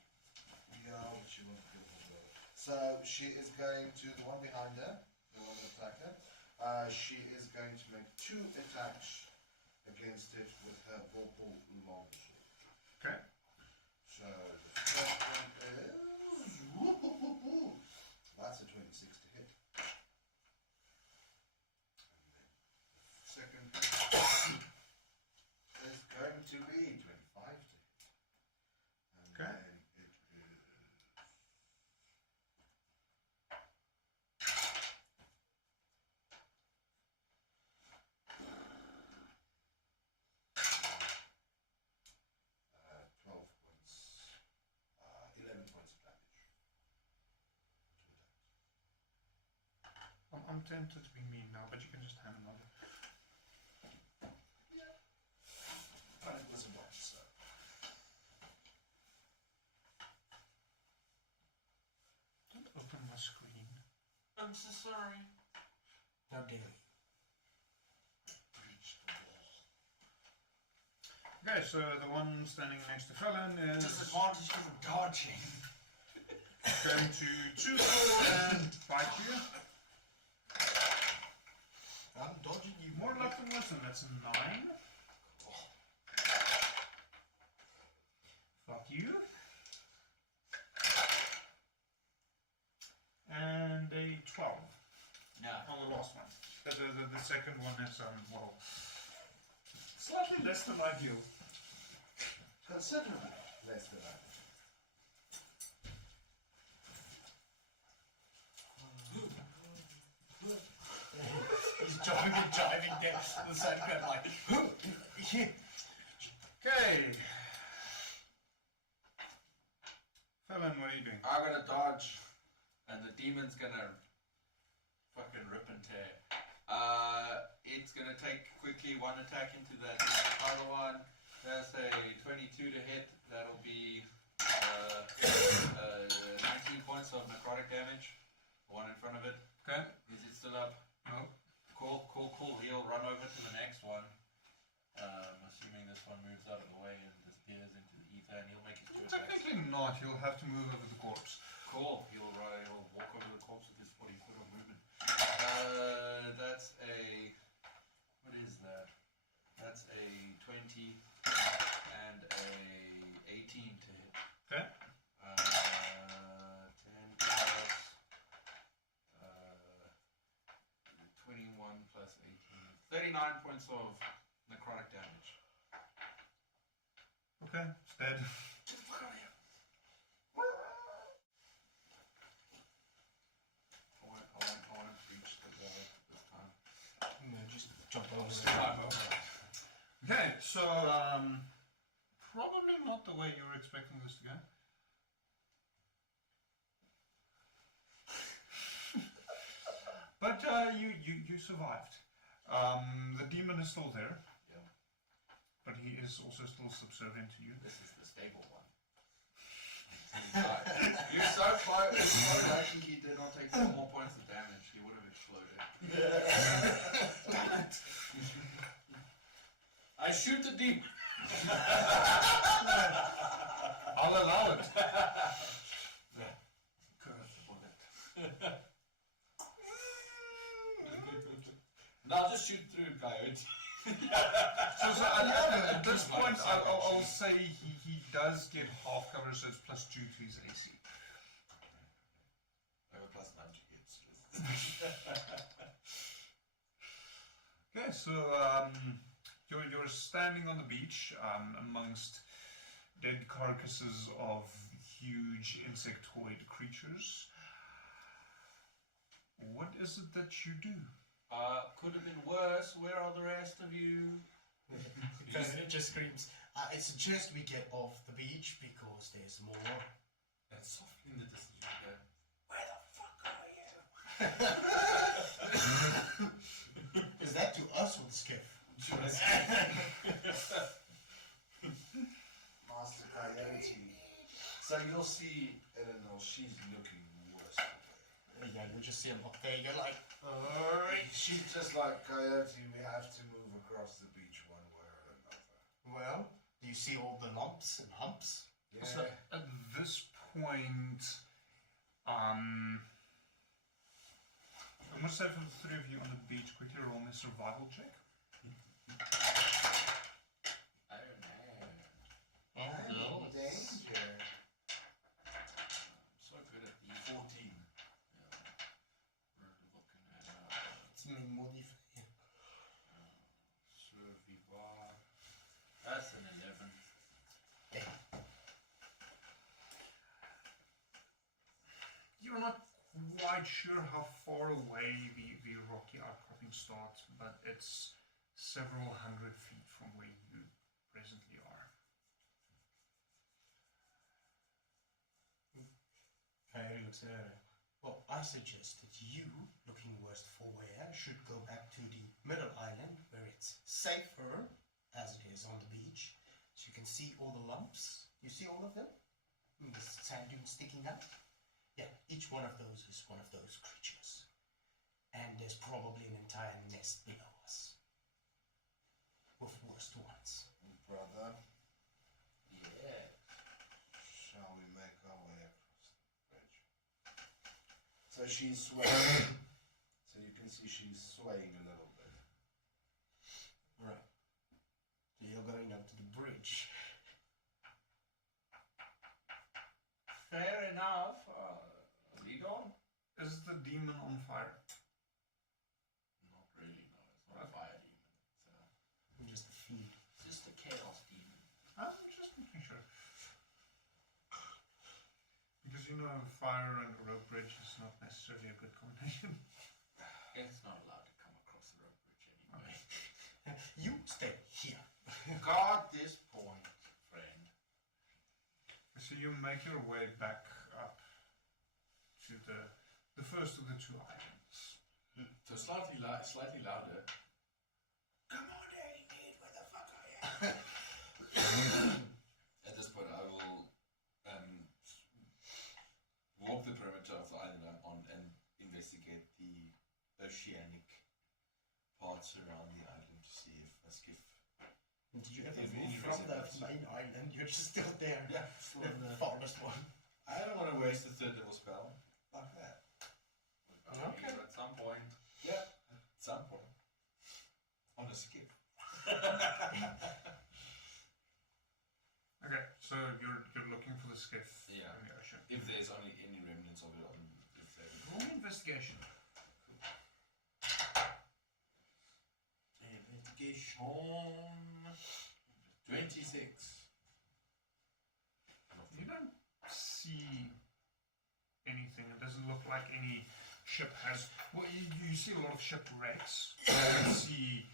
Yeah, she won't kill her though. So she is going to the one behind her, the one that attacked her. She is going to make 2 attacks against it with her vocal long sword. Okay. So the first one is that's a 26 to hit. And then the second is going to be 25 to hit. And Okay. then it is 12 points, 11 points of damage. I'm tempted to be mean now, but you can just hand another. But it was a dodge, so. Don't open my screen. I'm so sorry. How dare you? Breach the wall. Okay, so the one standing next to Fallon is Disadvantage of dodging. going to 2 and bite you. I'm dodging you. More luck than wisdom, that's a 9. Fuck you. And a 12 Yeah. on the last one. The second one is, well, slightly less than ideal. Considerably less than that. He's driving down the side crab like, Okay. Fallon, what are you doing? I'm gonna dodge, and the demon's gonna fucking rip and tear. It's gonna take quickly 1 attack into that other one. That's a 22 to hit. That'll be 19 points of necrotic damage. The one in front of it. Okay. Is it still up? No. Cool. Actually not. You'll have to move over the corpse. Cool. He'll walk over the corpse with his 40 foot of movement. That's a. What is that? That's a 20 and a 18 to hit. Okay. 10 plus 21 plus 18. 39 points of necrotic damage. Okay, it's dead. Get the fuck out of here. I want to breach the wall this time. No, just jump over Just there. climb over. Okay, so probably not the way you were expecting this to go. But you survived. The demon is still there, Yeah. but he is also still subservient to you. This is the stable one. You're so close. Actually, he did not take 4 more points of damage. He would have exploded. Damn it! I shoot the demon. I'll allow it. Now just shoot through Coyote. So at this point, I'll say he does get half cover, so it's +2 to his AC. I have a +9 to hits. Okay, so you're standing on the beach amongst dead carcasses of huge insectoid creatures. What is it that you do? Could have been worse. Where are the rest of you? It just screams. I suggest we get off the beach because there's more. That's softly in the distance. You go, Where the fuck are you? Is that to us or the skiff? Master Coyote. So you'll see Eleanor, she's looking worse for wear. Yeah, you just see him up there. You're like, She's just like, Coyote, we have to move across the beach one way or another. well, do you see all the lumps and humps? Yeah. So at this point, I'm going to say for the three of you on the beach, quickly roll me a survival check. I don't know. Oh no. Danger. I'm so good at the 14. Yeah. We're looking at It's me modifier. Survivor. That's an 11. You're not quite sure how far away the rocky outcropping starts, but it's several hundred feet from where you presently are. Coyote looks at her. Well, I suggest that you, looking worst for wear, should go back to the middle island where it's safer, as it is on the beach. So you can see all the lumps. You see all of them? And the sand dunes sticking out? Yeah, each one of those is one of those creatures. And there's probably an entire nest below us. With worst ones. Brother, Yeah. shall we make our way across the bridge? So she's swaying. So you can see she's swaying a little bit. Right. So you're going up to the bridge. Fair enough. Lead on? Is the demon on fire? Not really, no. It's not a fire demon. Just a feed. It's just a chaos demon. I'm just making sure. Because you know, fire and a rope bridge is not necessarily a good combination. It's not allowed to come across the rope bridge anyway. You stay here. Got this point, friend. So you make your way back up to the first of the two islands. So slightly louder. Come on, David, where the fuck are you? At this point, I will walk the perimeter of the island I'm on and investigate the oceanic parts around the island to see if a skiff Did you ever If move any from the residents. main island? You're just still there. Yeah, The farthest one. I don't want to waste a third level spell like that. Okay. At some point. Yeah, at some point. On a skip. Okay, so you're looking for the skiff Yeah. in the ocean. If there's only any remnants of it on if they Roll me investigation. Investigation 26. You don't see anything. It doesn't look like any ship has. Well, you see a lot of shipwrecks. You don't see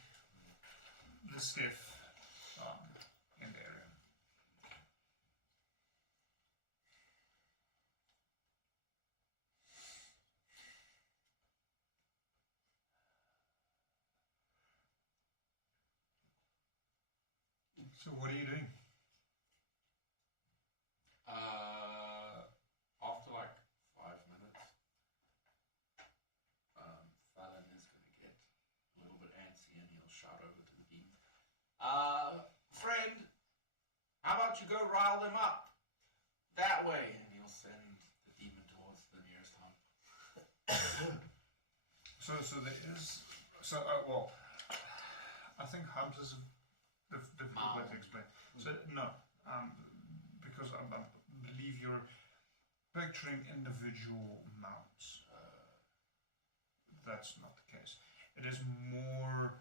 the skiff in the area. So what are you doing? After like 5 minutes, Fallon is gonna get a little bit antsy and he'll shout over to the demon. Friend, how about you go rile them up that way? And he'll send the demon towards the nearest hump. So there is. So well, I think humps is a difficult way to explain. So no, because I believe you're picturing individual mounts. That's not the case. It is more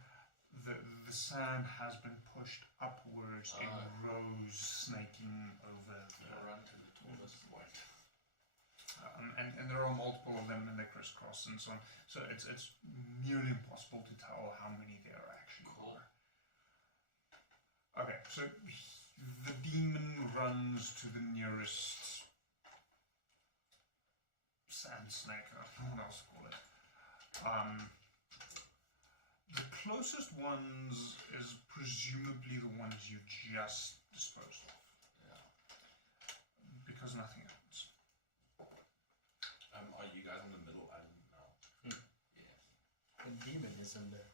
the sand has been pushed upwards in rows, snaking over. He'll run to the tallest point. And there are multiple of them, and they crisscross and so on. So it's nearly impossible to tell how many there actually Cool. are. Okay, so the demon runs to the nearest sand snake, or what else to call it. The closest ones is presumably the ones you just disposed of, Yeah. because nothing happens. Are you guys on the middle island now? Yes. The demon is in there.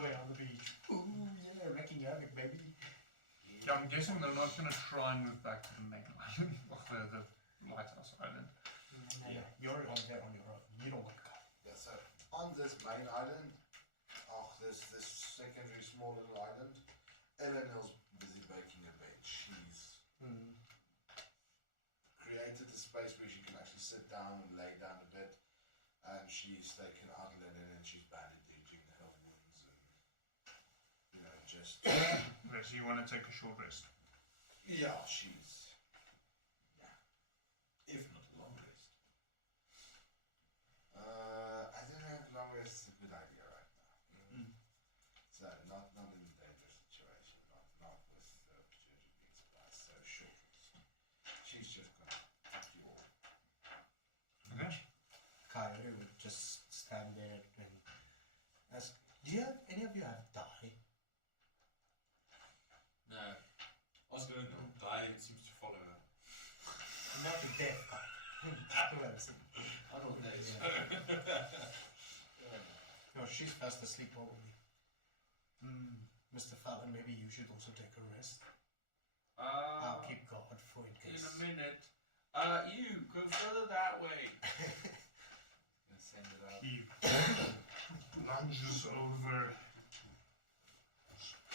Way on the beach. Ooh, yeah, wrecking havoc, baby. Yeah, I'm guessing they're not going to try and move back to the main island, or the lighthouse island. Yeah, you're on there on your own. You don't want to go. Yeah, so on this main island, there's this secondary small little island. Eleanor's busy baking a bed. She's created a space where she can actually sit down and lay down a bit. And she's taken out linen and she's bandaging her wounds and, just... Okay, so you want to take a short rest? Yeah, she's... Yeah. If not a long rest. I don't know if long rest is a good idea right now. So, not in a dangerous situation. Not with the opportunity being surprised. So, short rest. She's just gonna fuck you all. Okay. Kyrie would just stand there and ask, any of you have die? No. I was going to die, it seems to follow her. Not the death part. I don't know. No, she's fast asleep probably. Mr. Fallon, maybe you should also take a rest. I'll keep guard for in In case. a minute. You, go further that way. Gonna send it out. He lunges over,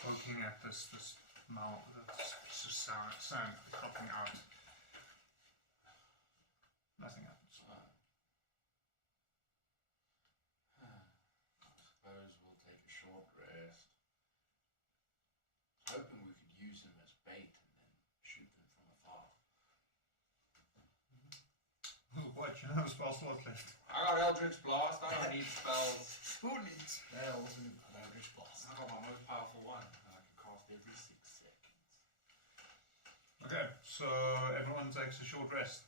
poking at this mouth, this sand popping out. Nothing happens. I suppose we'll take a short rest. Hoping we could use him as bait and then shoot them from afar. What, you have a spell slot left? I got Eldritch Blast, I don't need spells. Who needs spells and average blast? I got my most powerful one, and I can cast every 6 seconds. Okay, so everyone takes a short rest.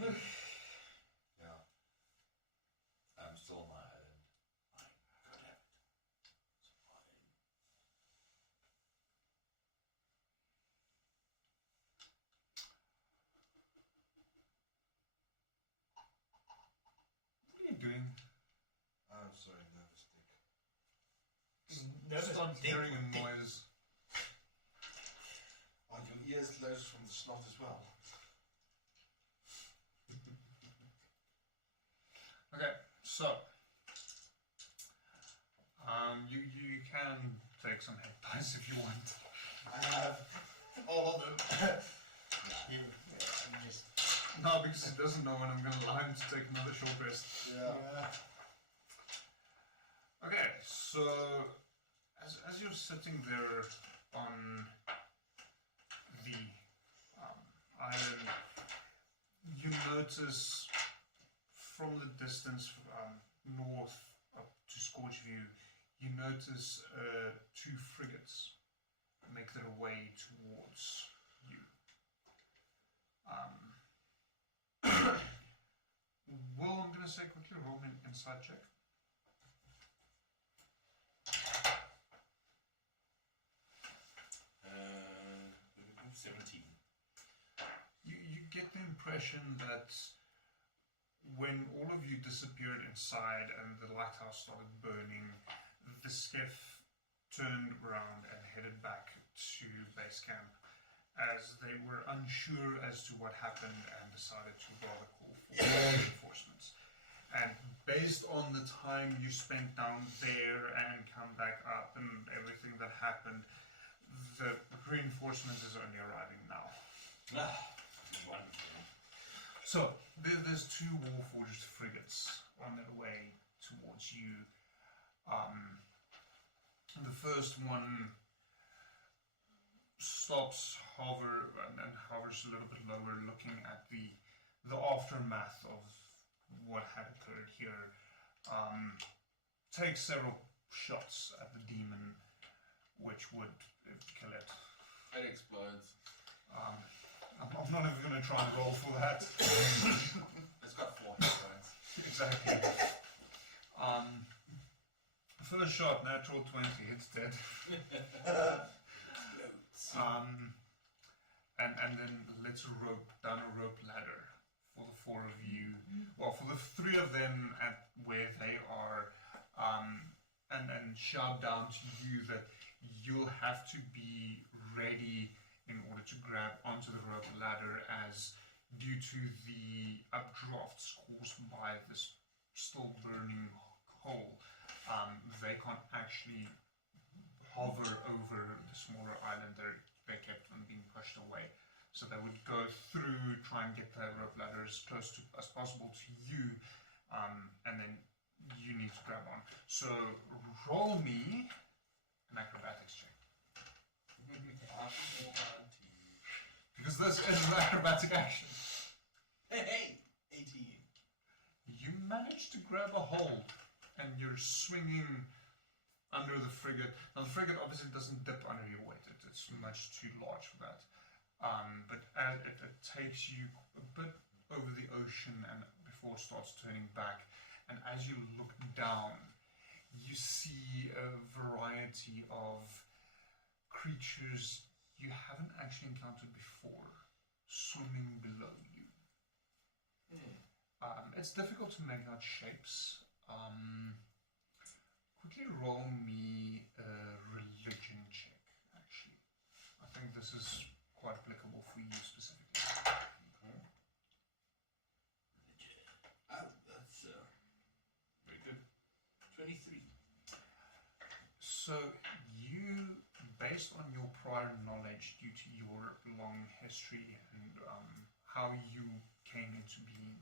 Yeah. I'm still on my island. I'm good at it. Surviving. What are you doing? I'm sorry, nervous dick. Never Start hearing a noise. ears closed from the snot as well. Okay, so you can take some hit dice if you want. I have all of them. No, because he doesn't know when I'm going to allow him to take another short rest. Yeah. Okay, so as you're sitting there on the island, you notice from the distance north up to Scorch View, you notice 2 frigates make their way towards you. Well, I'm going to say quickly roll me an insight check. 17. You get the impression that when all of you disappeared inside and the lighthouse started burning, the skiff turned around and headed back to base camp as they were unsure as to what happened and decided to rather call for reinforcements. And based on the time you spent down there and come back up and everything that happened, the reinforcement is only arriving now. Wonderful. So there's 2 Warforged frigates on their way towards you. The first one stops, and hovers a little bit lower, looking at the aftermath of what had occurred here. Takes several shots at the demon, which would kill it. It explodes. I'm not even going to try and roll for that. It's got 4 hit points. Exactly. First shot, natural 20, it's dead. And then let's rope down a rope ladder for the 4 of you. Well, for the 3 of them at where they are, and shout down to you that you'll have to be ready in order to grab onto the rope ladder, as due to the updrafts caused by this still burning hole, they can't actually hover over the smaller island. They kept on being pushed away. So they would go through, try and get the rope ladder as close to as possible to you, and then you need to grab on. So roll me an acrobatics check. Because this is an acrobatic action. Hey, 18. You manage to grab a hold, and you're swinging under the frigate. Now the frigate obviously doesn't dip under your weight. It's much too large for that. But as it takes you a bit over the ocean and before it starts turning back, and as you look down, you see a variety of creatures you haven't actually encountered before swimming below you. It's difficult to make out shapes. Quickly roll me a religion check, actually. I think this is quite applicable for you specifically. Oh, that's very good. 23. So you, based on your prior knowledge due to your long history and how you came into being,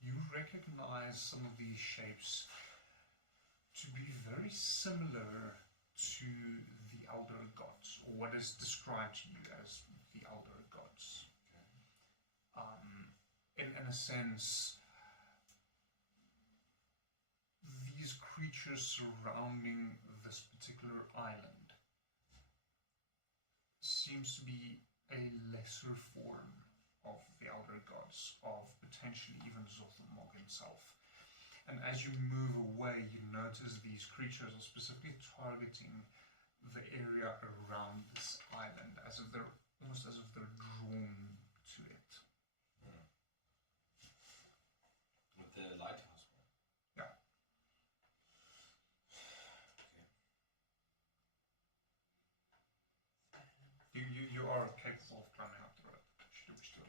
you recognize some of these shapes to be very similar to the Elder Gods, or what is described to you as the Elder Gods. In a sense, these creatures surrounding this particular island seems to be a lesser form of the Elder Gods, of potentially even Zothamog himself. And as you move away, you notice these creatures are specifically targeting the area around this island, as if they're almost as if they're drawn to it. With the lighthouse one. Yeah. Okay. You are capable of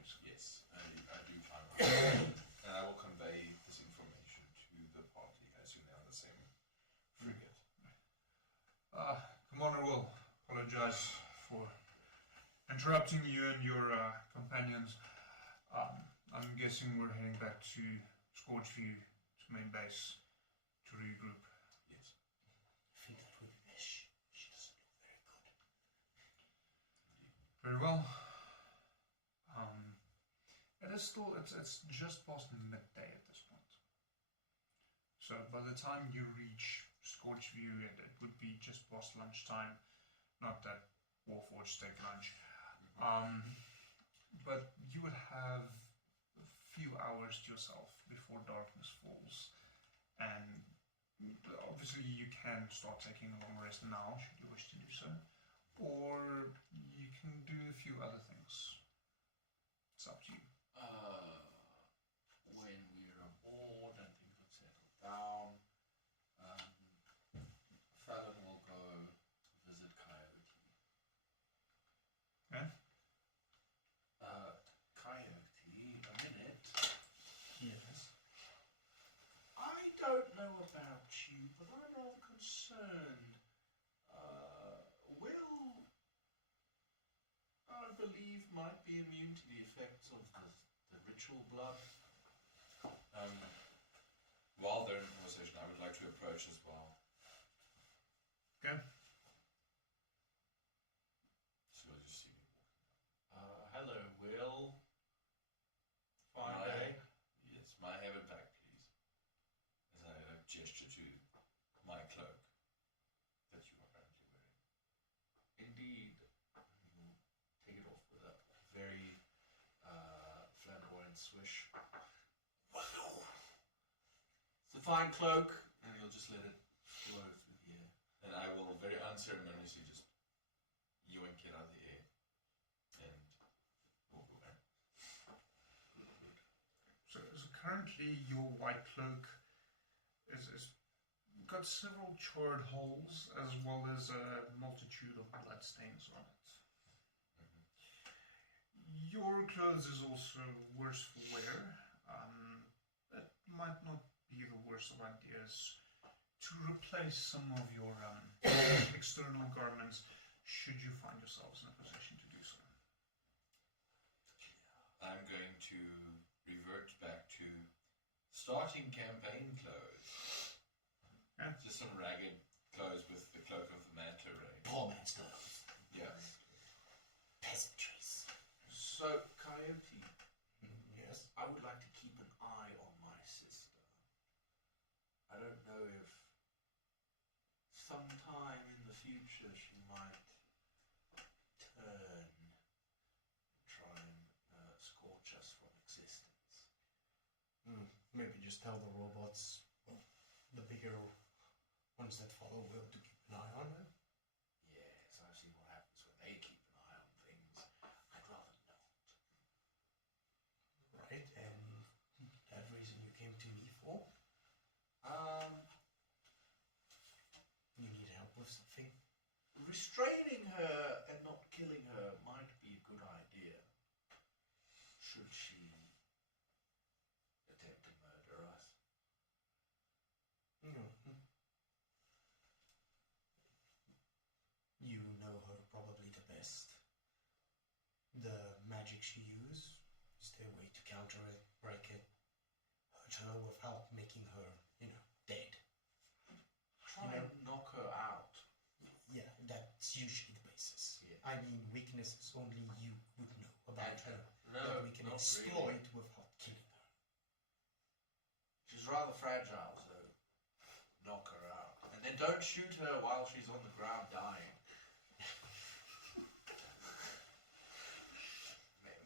voice. Yes, I do climb up. And I will convey this information to the party. I assume they're on the same frigate. Commander will apologize for interrupting you and your companions. I'm guessing we're heading back to Scorchview, to main base, to regroup. Yes. I think that would be best. She doesn't look very good. Very well. It's just past midday at this point. So by the time you reach Scorchview, it would be just past lunchtime. Not that Warforged take lunch. But you would have a few hours to yourself before darkness falls. And obviously you can start taking a long rest now, should you wish to do so. Or you can do a few other things. It's up to you. When we're aboard and things have settled down, Fallon will go visit Coyote. Okay? Coyote, a minute. Yes. I don't know about you, but I'm rather concerned. Will, I believe, might be immune to the effects of the ritual blood. While they're in conversation, I would like to approach as well. Okay? So you'll just see me walking. Hello, Will. Fine My- day. Yes, my habit back, please. As I gesture to my cloak that you are currently wearing. Indeed. You'll take it off with a very flamboyant swish. It's a fine cloak, and you'll just let it flow through the air. And I will very unceremoniously just yoink it out of the air and walk away. So currently your white cloak is got several charred holes as well as a multitude of blood stains on it. Your clothes is also worse for wear. It might not be the worst of ideas to replace some of your external garments should you find yourselves in a position to do so. I'm going to revert back to starting campaign clothes. Yeah. Just some ragged clothes with the cloak of the manta ray. Poor man's clothes. Yeah. Peasantries. So, Coyote, Yes. I would like to keep an eye on my sister. I don't know if sometime in the future she might turn and try and scorch us from existence. Maybe just tell the robots, the bigger ones that follow will to keep an eye on her. Yes, I've seen what happens when they keep an eye on things. I'd rather not. Right, and that reason you came to me for? You need help with something? Restraining her and not killing her might be a good idea. Should she attempt to murder us? You know her probably the best. The magic she used is the way to counter it, break it, hurt her without making her, dead. Try and knock her out. Yeah, that's usually the basis. Yeah. I mean, weaknesses only you would know about her. No, that we can not exploit really. without killing her. She's rather fragile, so knock her out. And then don't shoot her while she's on the ground dying.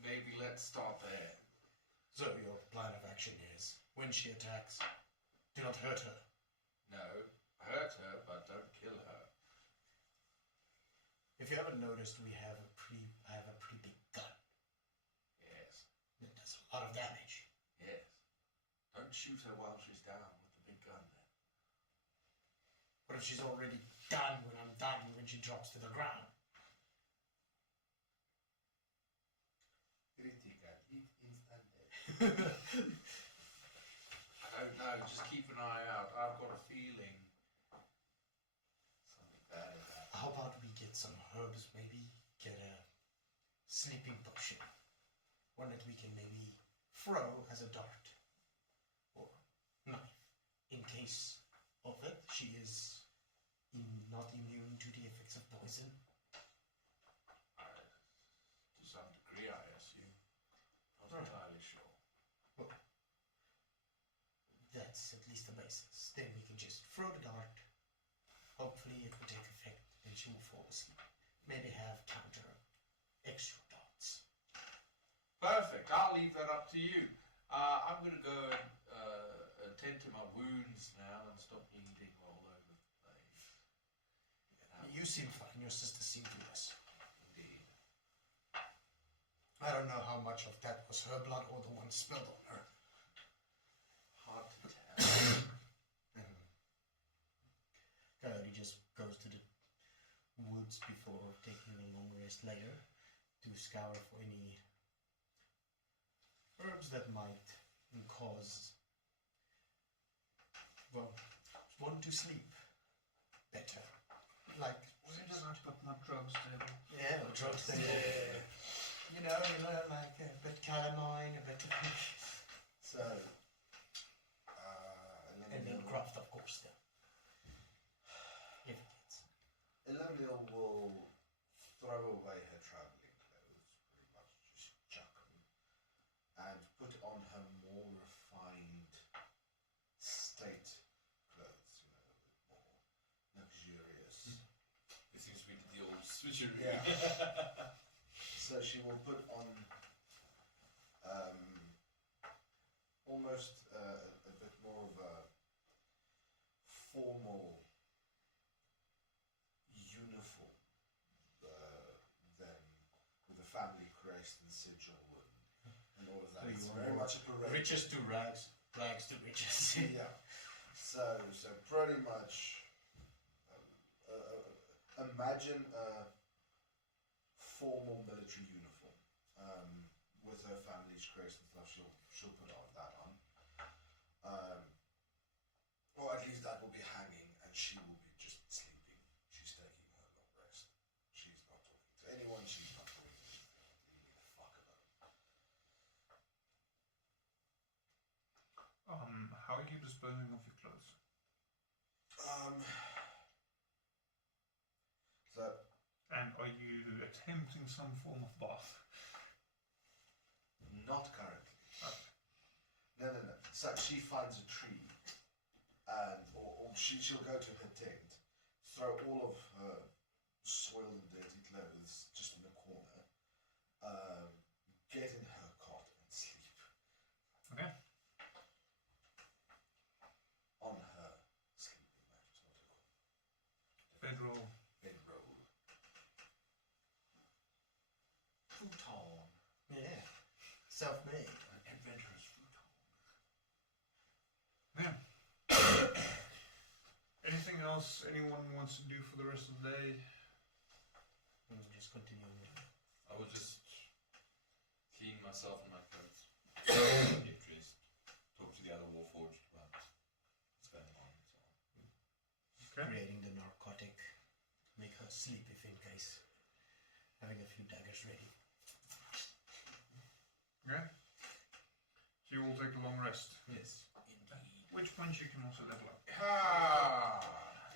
Maybe let's start there. So your plan of action is, when she attacks, do not hurt her. No, hurt her, but don't kill her. If you haven't noticed, I have a pretty big gun. Yes, It does a lot of damage. yes. Don't shoot her while she's down with the big gun then. What if she's already done when I'm done when she drops to the ground? Critical I don't know, just keep an eye out. I've got a feeling something bad is happening. How about we get some herbs, maybe get a sleeping potion. One that we can maybe throw as a dart. Or knife. In case of it, she is not immune to the effects of poison. To some degree, I assume. Not Right. entirely sure. Well, that's at least the basis. Then we can just throw the dart. Hopefully it will take effect and she will fall asleep. Maybe have counter extra darts. Perfect. I'll leave that up to you. I'm going to go and attend to my wounds now and stop bleeding all over the place. You seem fine. Your sister seemed worse. Indeed. I don't know how much of that was her blood or the one spilled on her. Hard to tell. Coyote just goes to the woods before taking a long rest later to scour for any herbs that might cause, well, one to sleep better. Like, But not drugs, David. yeah, drugs that you know, like a bit calamine, a bit of So, and then craft, of course, then. If it gets. Eloniel will throw away her travelling clothes, pretty much just chuck them, and put on her more refined state clothes, a bit more luxurious. It seems we did the old switcheroo. Yeah. So she will put on almost a bit more of a formal uniform than with a family crest and sigil and all of that. So It's you very want much a parade. riches to rags, rags to riches. Yeah. So pretty much imagine a formal military uniform with her family's crest and stuff. She'll put that on. Or at least that will be hanging, and she will be just sleeping. She's taking her long rest. She's not talking to anyone. She's not doing anything. Leave me the fuck alone. How are you disposing of your clothes? So And are you attempting some form of bath? not currently. Okay. No. So she finds a tree, and or she'll go to her tent, throw all of her soiled and dirty clothes just in the corner, get in her cot and sleep Okay. on her sleeping mattress, what do you call it? Bedroll. Bedroll. Futon. Yeah. Self-made. An adventurous futon. Yeah. Anything else anyone wants to do for the rest of the day? We'll just continue. I will just clean myself and my clothes. Get dressed. Talk to the other warforged about what's going on and so on. Okay. Creating the narcotic. Make her sleep if in case. Having a few daggers ready. Okay. So you will take a long rest. Yes. Indeed. Which point you can also level up. Yes.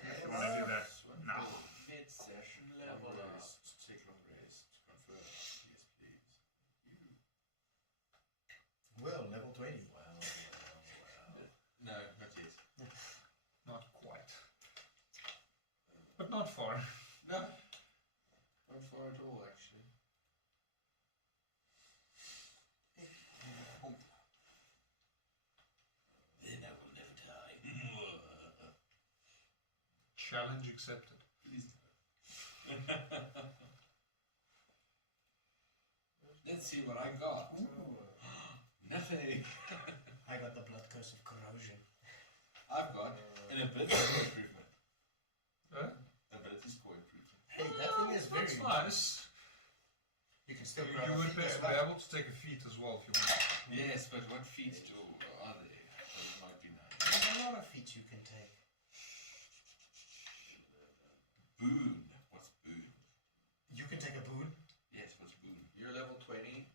If you want to do that now. Mid-session level Long up. rest. Take long rest. Confirm. Yes, please. You. Well, level 20. Well. No, not yet. Not quite. But not far. No. Not far at all, actually. Then I will never die. Challenge accepted. Please Let's see what I got. Nothing. I got the blood curse of corrosion. I've got an ability score improvement. Huh? Ability score improvement. Hey, that thing is very That's nice. You can still You grab a would feat as be well. able to take a feat as well if you want. Yes, but what feats are there? So it might be nice. There's a lot of feats you can take. Boon. What's boon? You can take a boon. Yes, what's boon? You're level 20.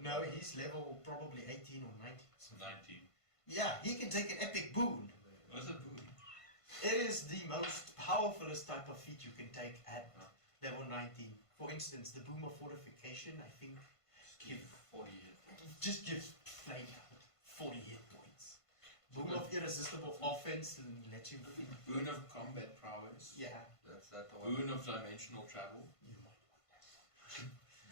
No, he's level probably 18 or 19. 19. Yeah, he can take an epic boon. What's a boon? It is the most powerfulest type of feat you can take at level 19. For instance, the Boom of Fortification, I think, Give 40 hit. just gives Flame 40 hit points. Boom of Irresistible Offense and let you... Boon of combat prowess. Yeah. That's that the one. Boon of dimensional travel. You might want that.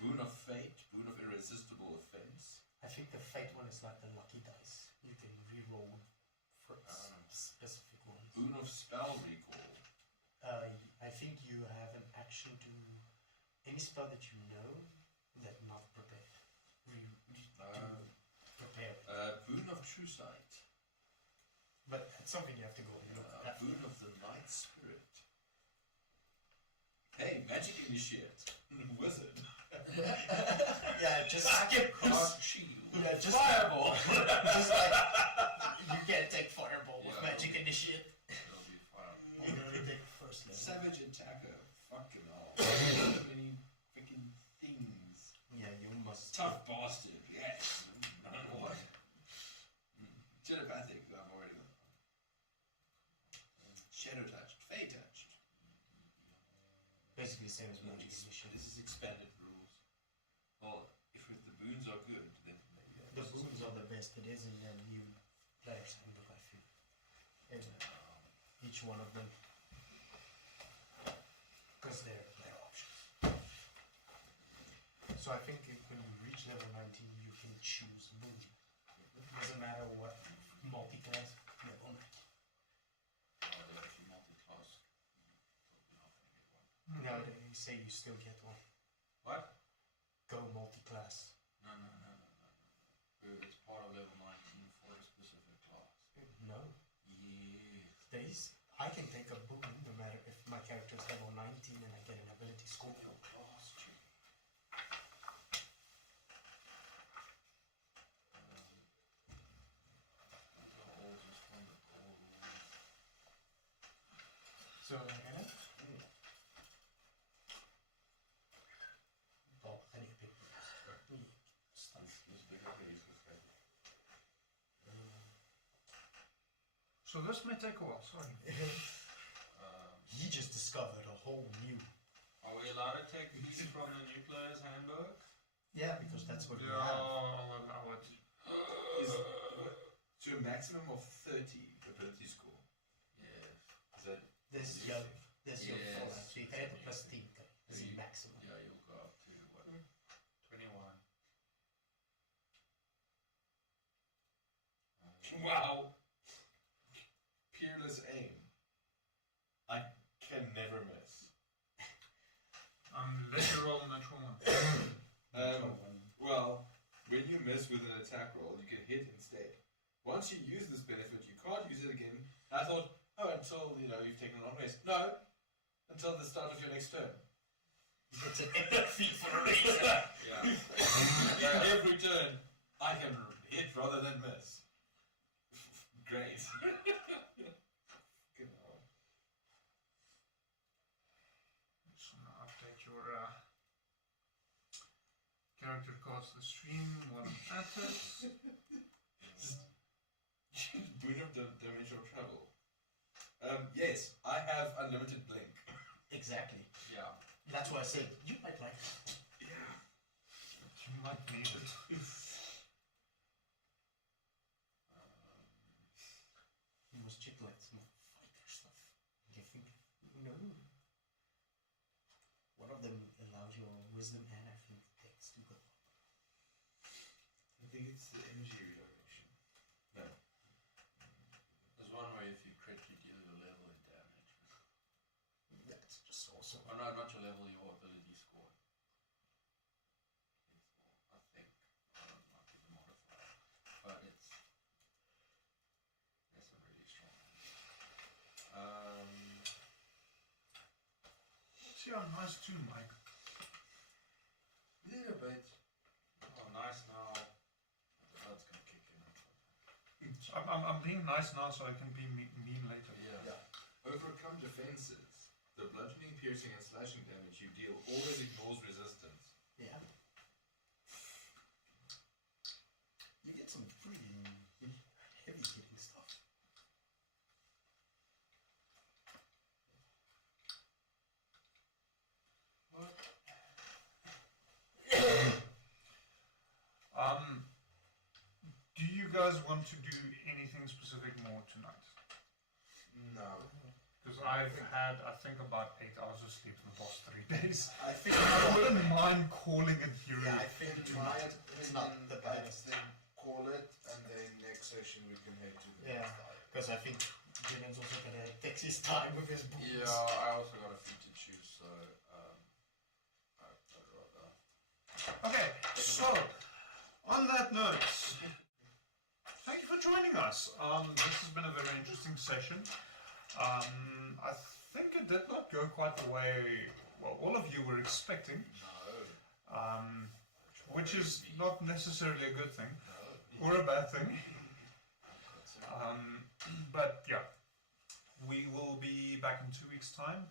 Boon of fate. Boon of irresistible offense. I think the Fate one is like the lucky dice. You can reroll for specific ones. Boon of spell recall. I think you have an action to... Any spell that you know that not prepared. Prepare. Boon of true sight. But it's something you have to go and look at. Boon of the night spirit. Hey, magic initiate. Wizard. Yeah, just skip. Cast shield. Yeah, just Fireball. just like you can't take fireball with Yeah. magic initiate. It'll be fireball. You can only take first level. Savage attacker. Fucking hell. So many freaking things. Yeah, you must. Tough bastard. Yes. What? Telepathic. I've already got. Shadow touched. Fey touched. Basically same as magic initiate. This is expanded rules. Well, if the boons are good, then maybe The boons are the best. It is in the new player's handbook, I think. And each one of them. Because they're options. So I think when you reach level 19, you can choose boon. It doesn't matter what multi-class level 19. they're actually multi-class. No, they say you still get one. What? Go multi-class. No. It's part of level 19 for a specific class. No. Yes. I can take a boon no matter if my character is level 19 and I get an ability score. Class check. So, Anna? Bob, I need to pick this. So this may take a while, sorry. He just discovered a whole new... Are we allowed to take these from the new player's handbook? Yeah, because that's what we Yeah, have. I'll allow it. To a maximum of 30 ability score. Yes. Is that... There's Yes. your Yes. full actually. 30 plus 10 is the maximum. Yeah, you'll go up to what? 21. Wow! Peerless aim. I can never miss. Let you roll a natural one. Well, when you miss with an attack roll, you can hit instead. Once you use this benefit, you can't use it again. I thought, until, you've taken a long rest. No, until the start of your next turn. It's an epic feat for a reason. Yeah. Every turn, I can hit rather than miss. Great. Good one. Just want to update your character cards to the stream while I'm at it. Boon of dimensional travel. Yes, I have unlimited blink. Exactly. Yeah. That's why I said, you might like it. Yeah. You might need it. You must check like some fighter stuff. You think, no. One of them allows your wisdom and I think text to go. I think it's the energy redirection. No. There's one where if you crit, you deal your level in damage. That's just awesome. Oh no, not your level, your ability score. I think. I don't know if it's a modifier. But it's... That's a really strong one. See how nice too, Mike. Yeah, but... Oh, nice now. That's So I'm being nice now so I can be mean later. Yeah. Overcome defenses. The bludgeoning, piercing, and slashing damage you deal always ignores resistance. Yeah. You get some pretty heavy hitting stuff. Do you guys want to do anything specific more tonight? No. Because I've had, I think, about 8 hours of sleep in the past 3 days. I think I wouldn't mind calling it here. yeah, I think In my it's not opinion, the I'd best. then call it, and then next session we can head to the Yeah. next diet. Because I think Dylan's also gonna take his time with his books. Yeah, I also got a few to choose, so I'd rather. Okay, so on that note, thank you for joining us. This has been a very interesting session. I think it did not go quite the way all of you were expecting, which is not necessarily a good thing or a bad thing. But yeah, we will be back in 2 weeks' time.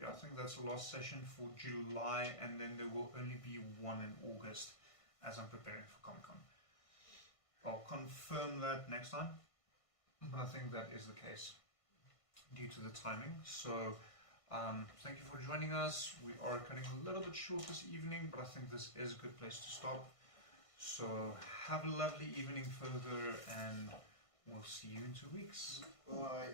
Yeah, I think that's the last session for July, and then there will only be one in August as I'm preparing for Comic-Con. I'll confirm that next time, but I think that is the case due to the timing. So thank you for joining us. We are cutting a little bit short this evening, but I think this is a good place to stop. So have a lovely evening further, and we'll see you in 2 weeks. Bye.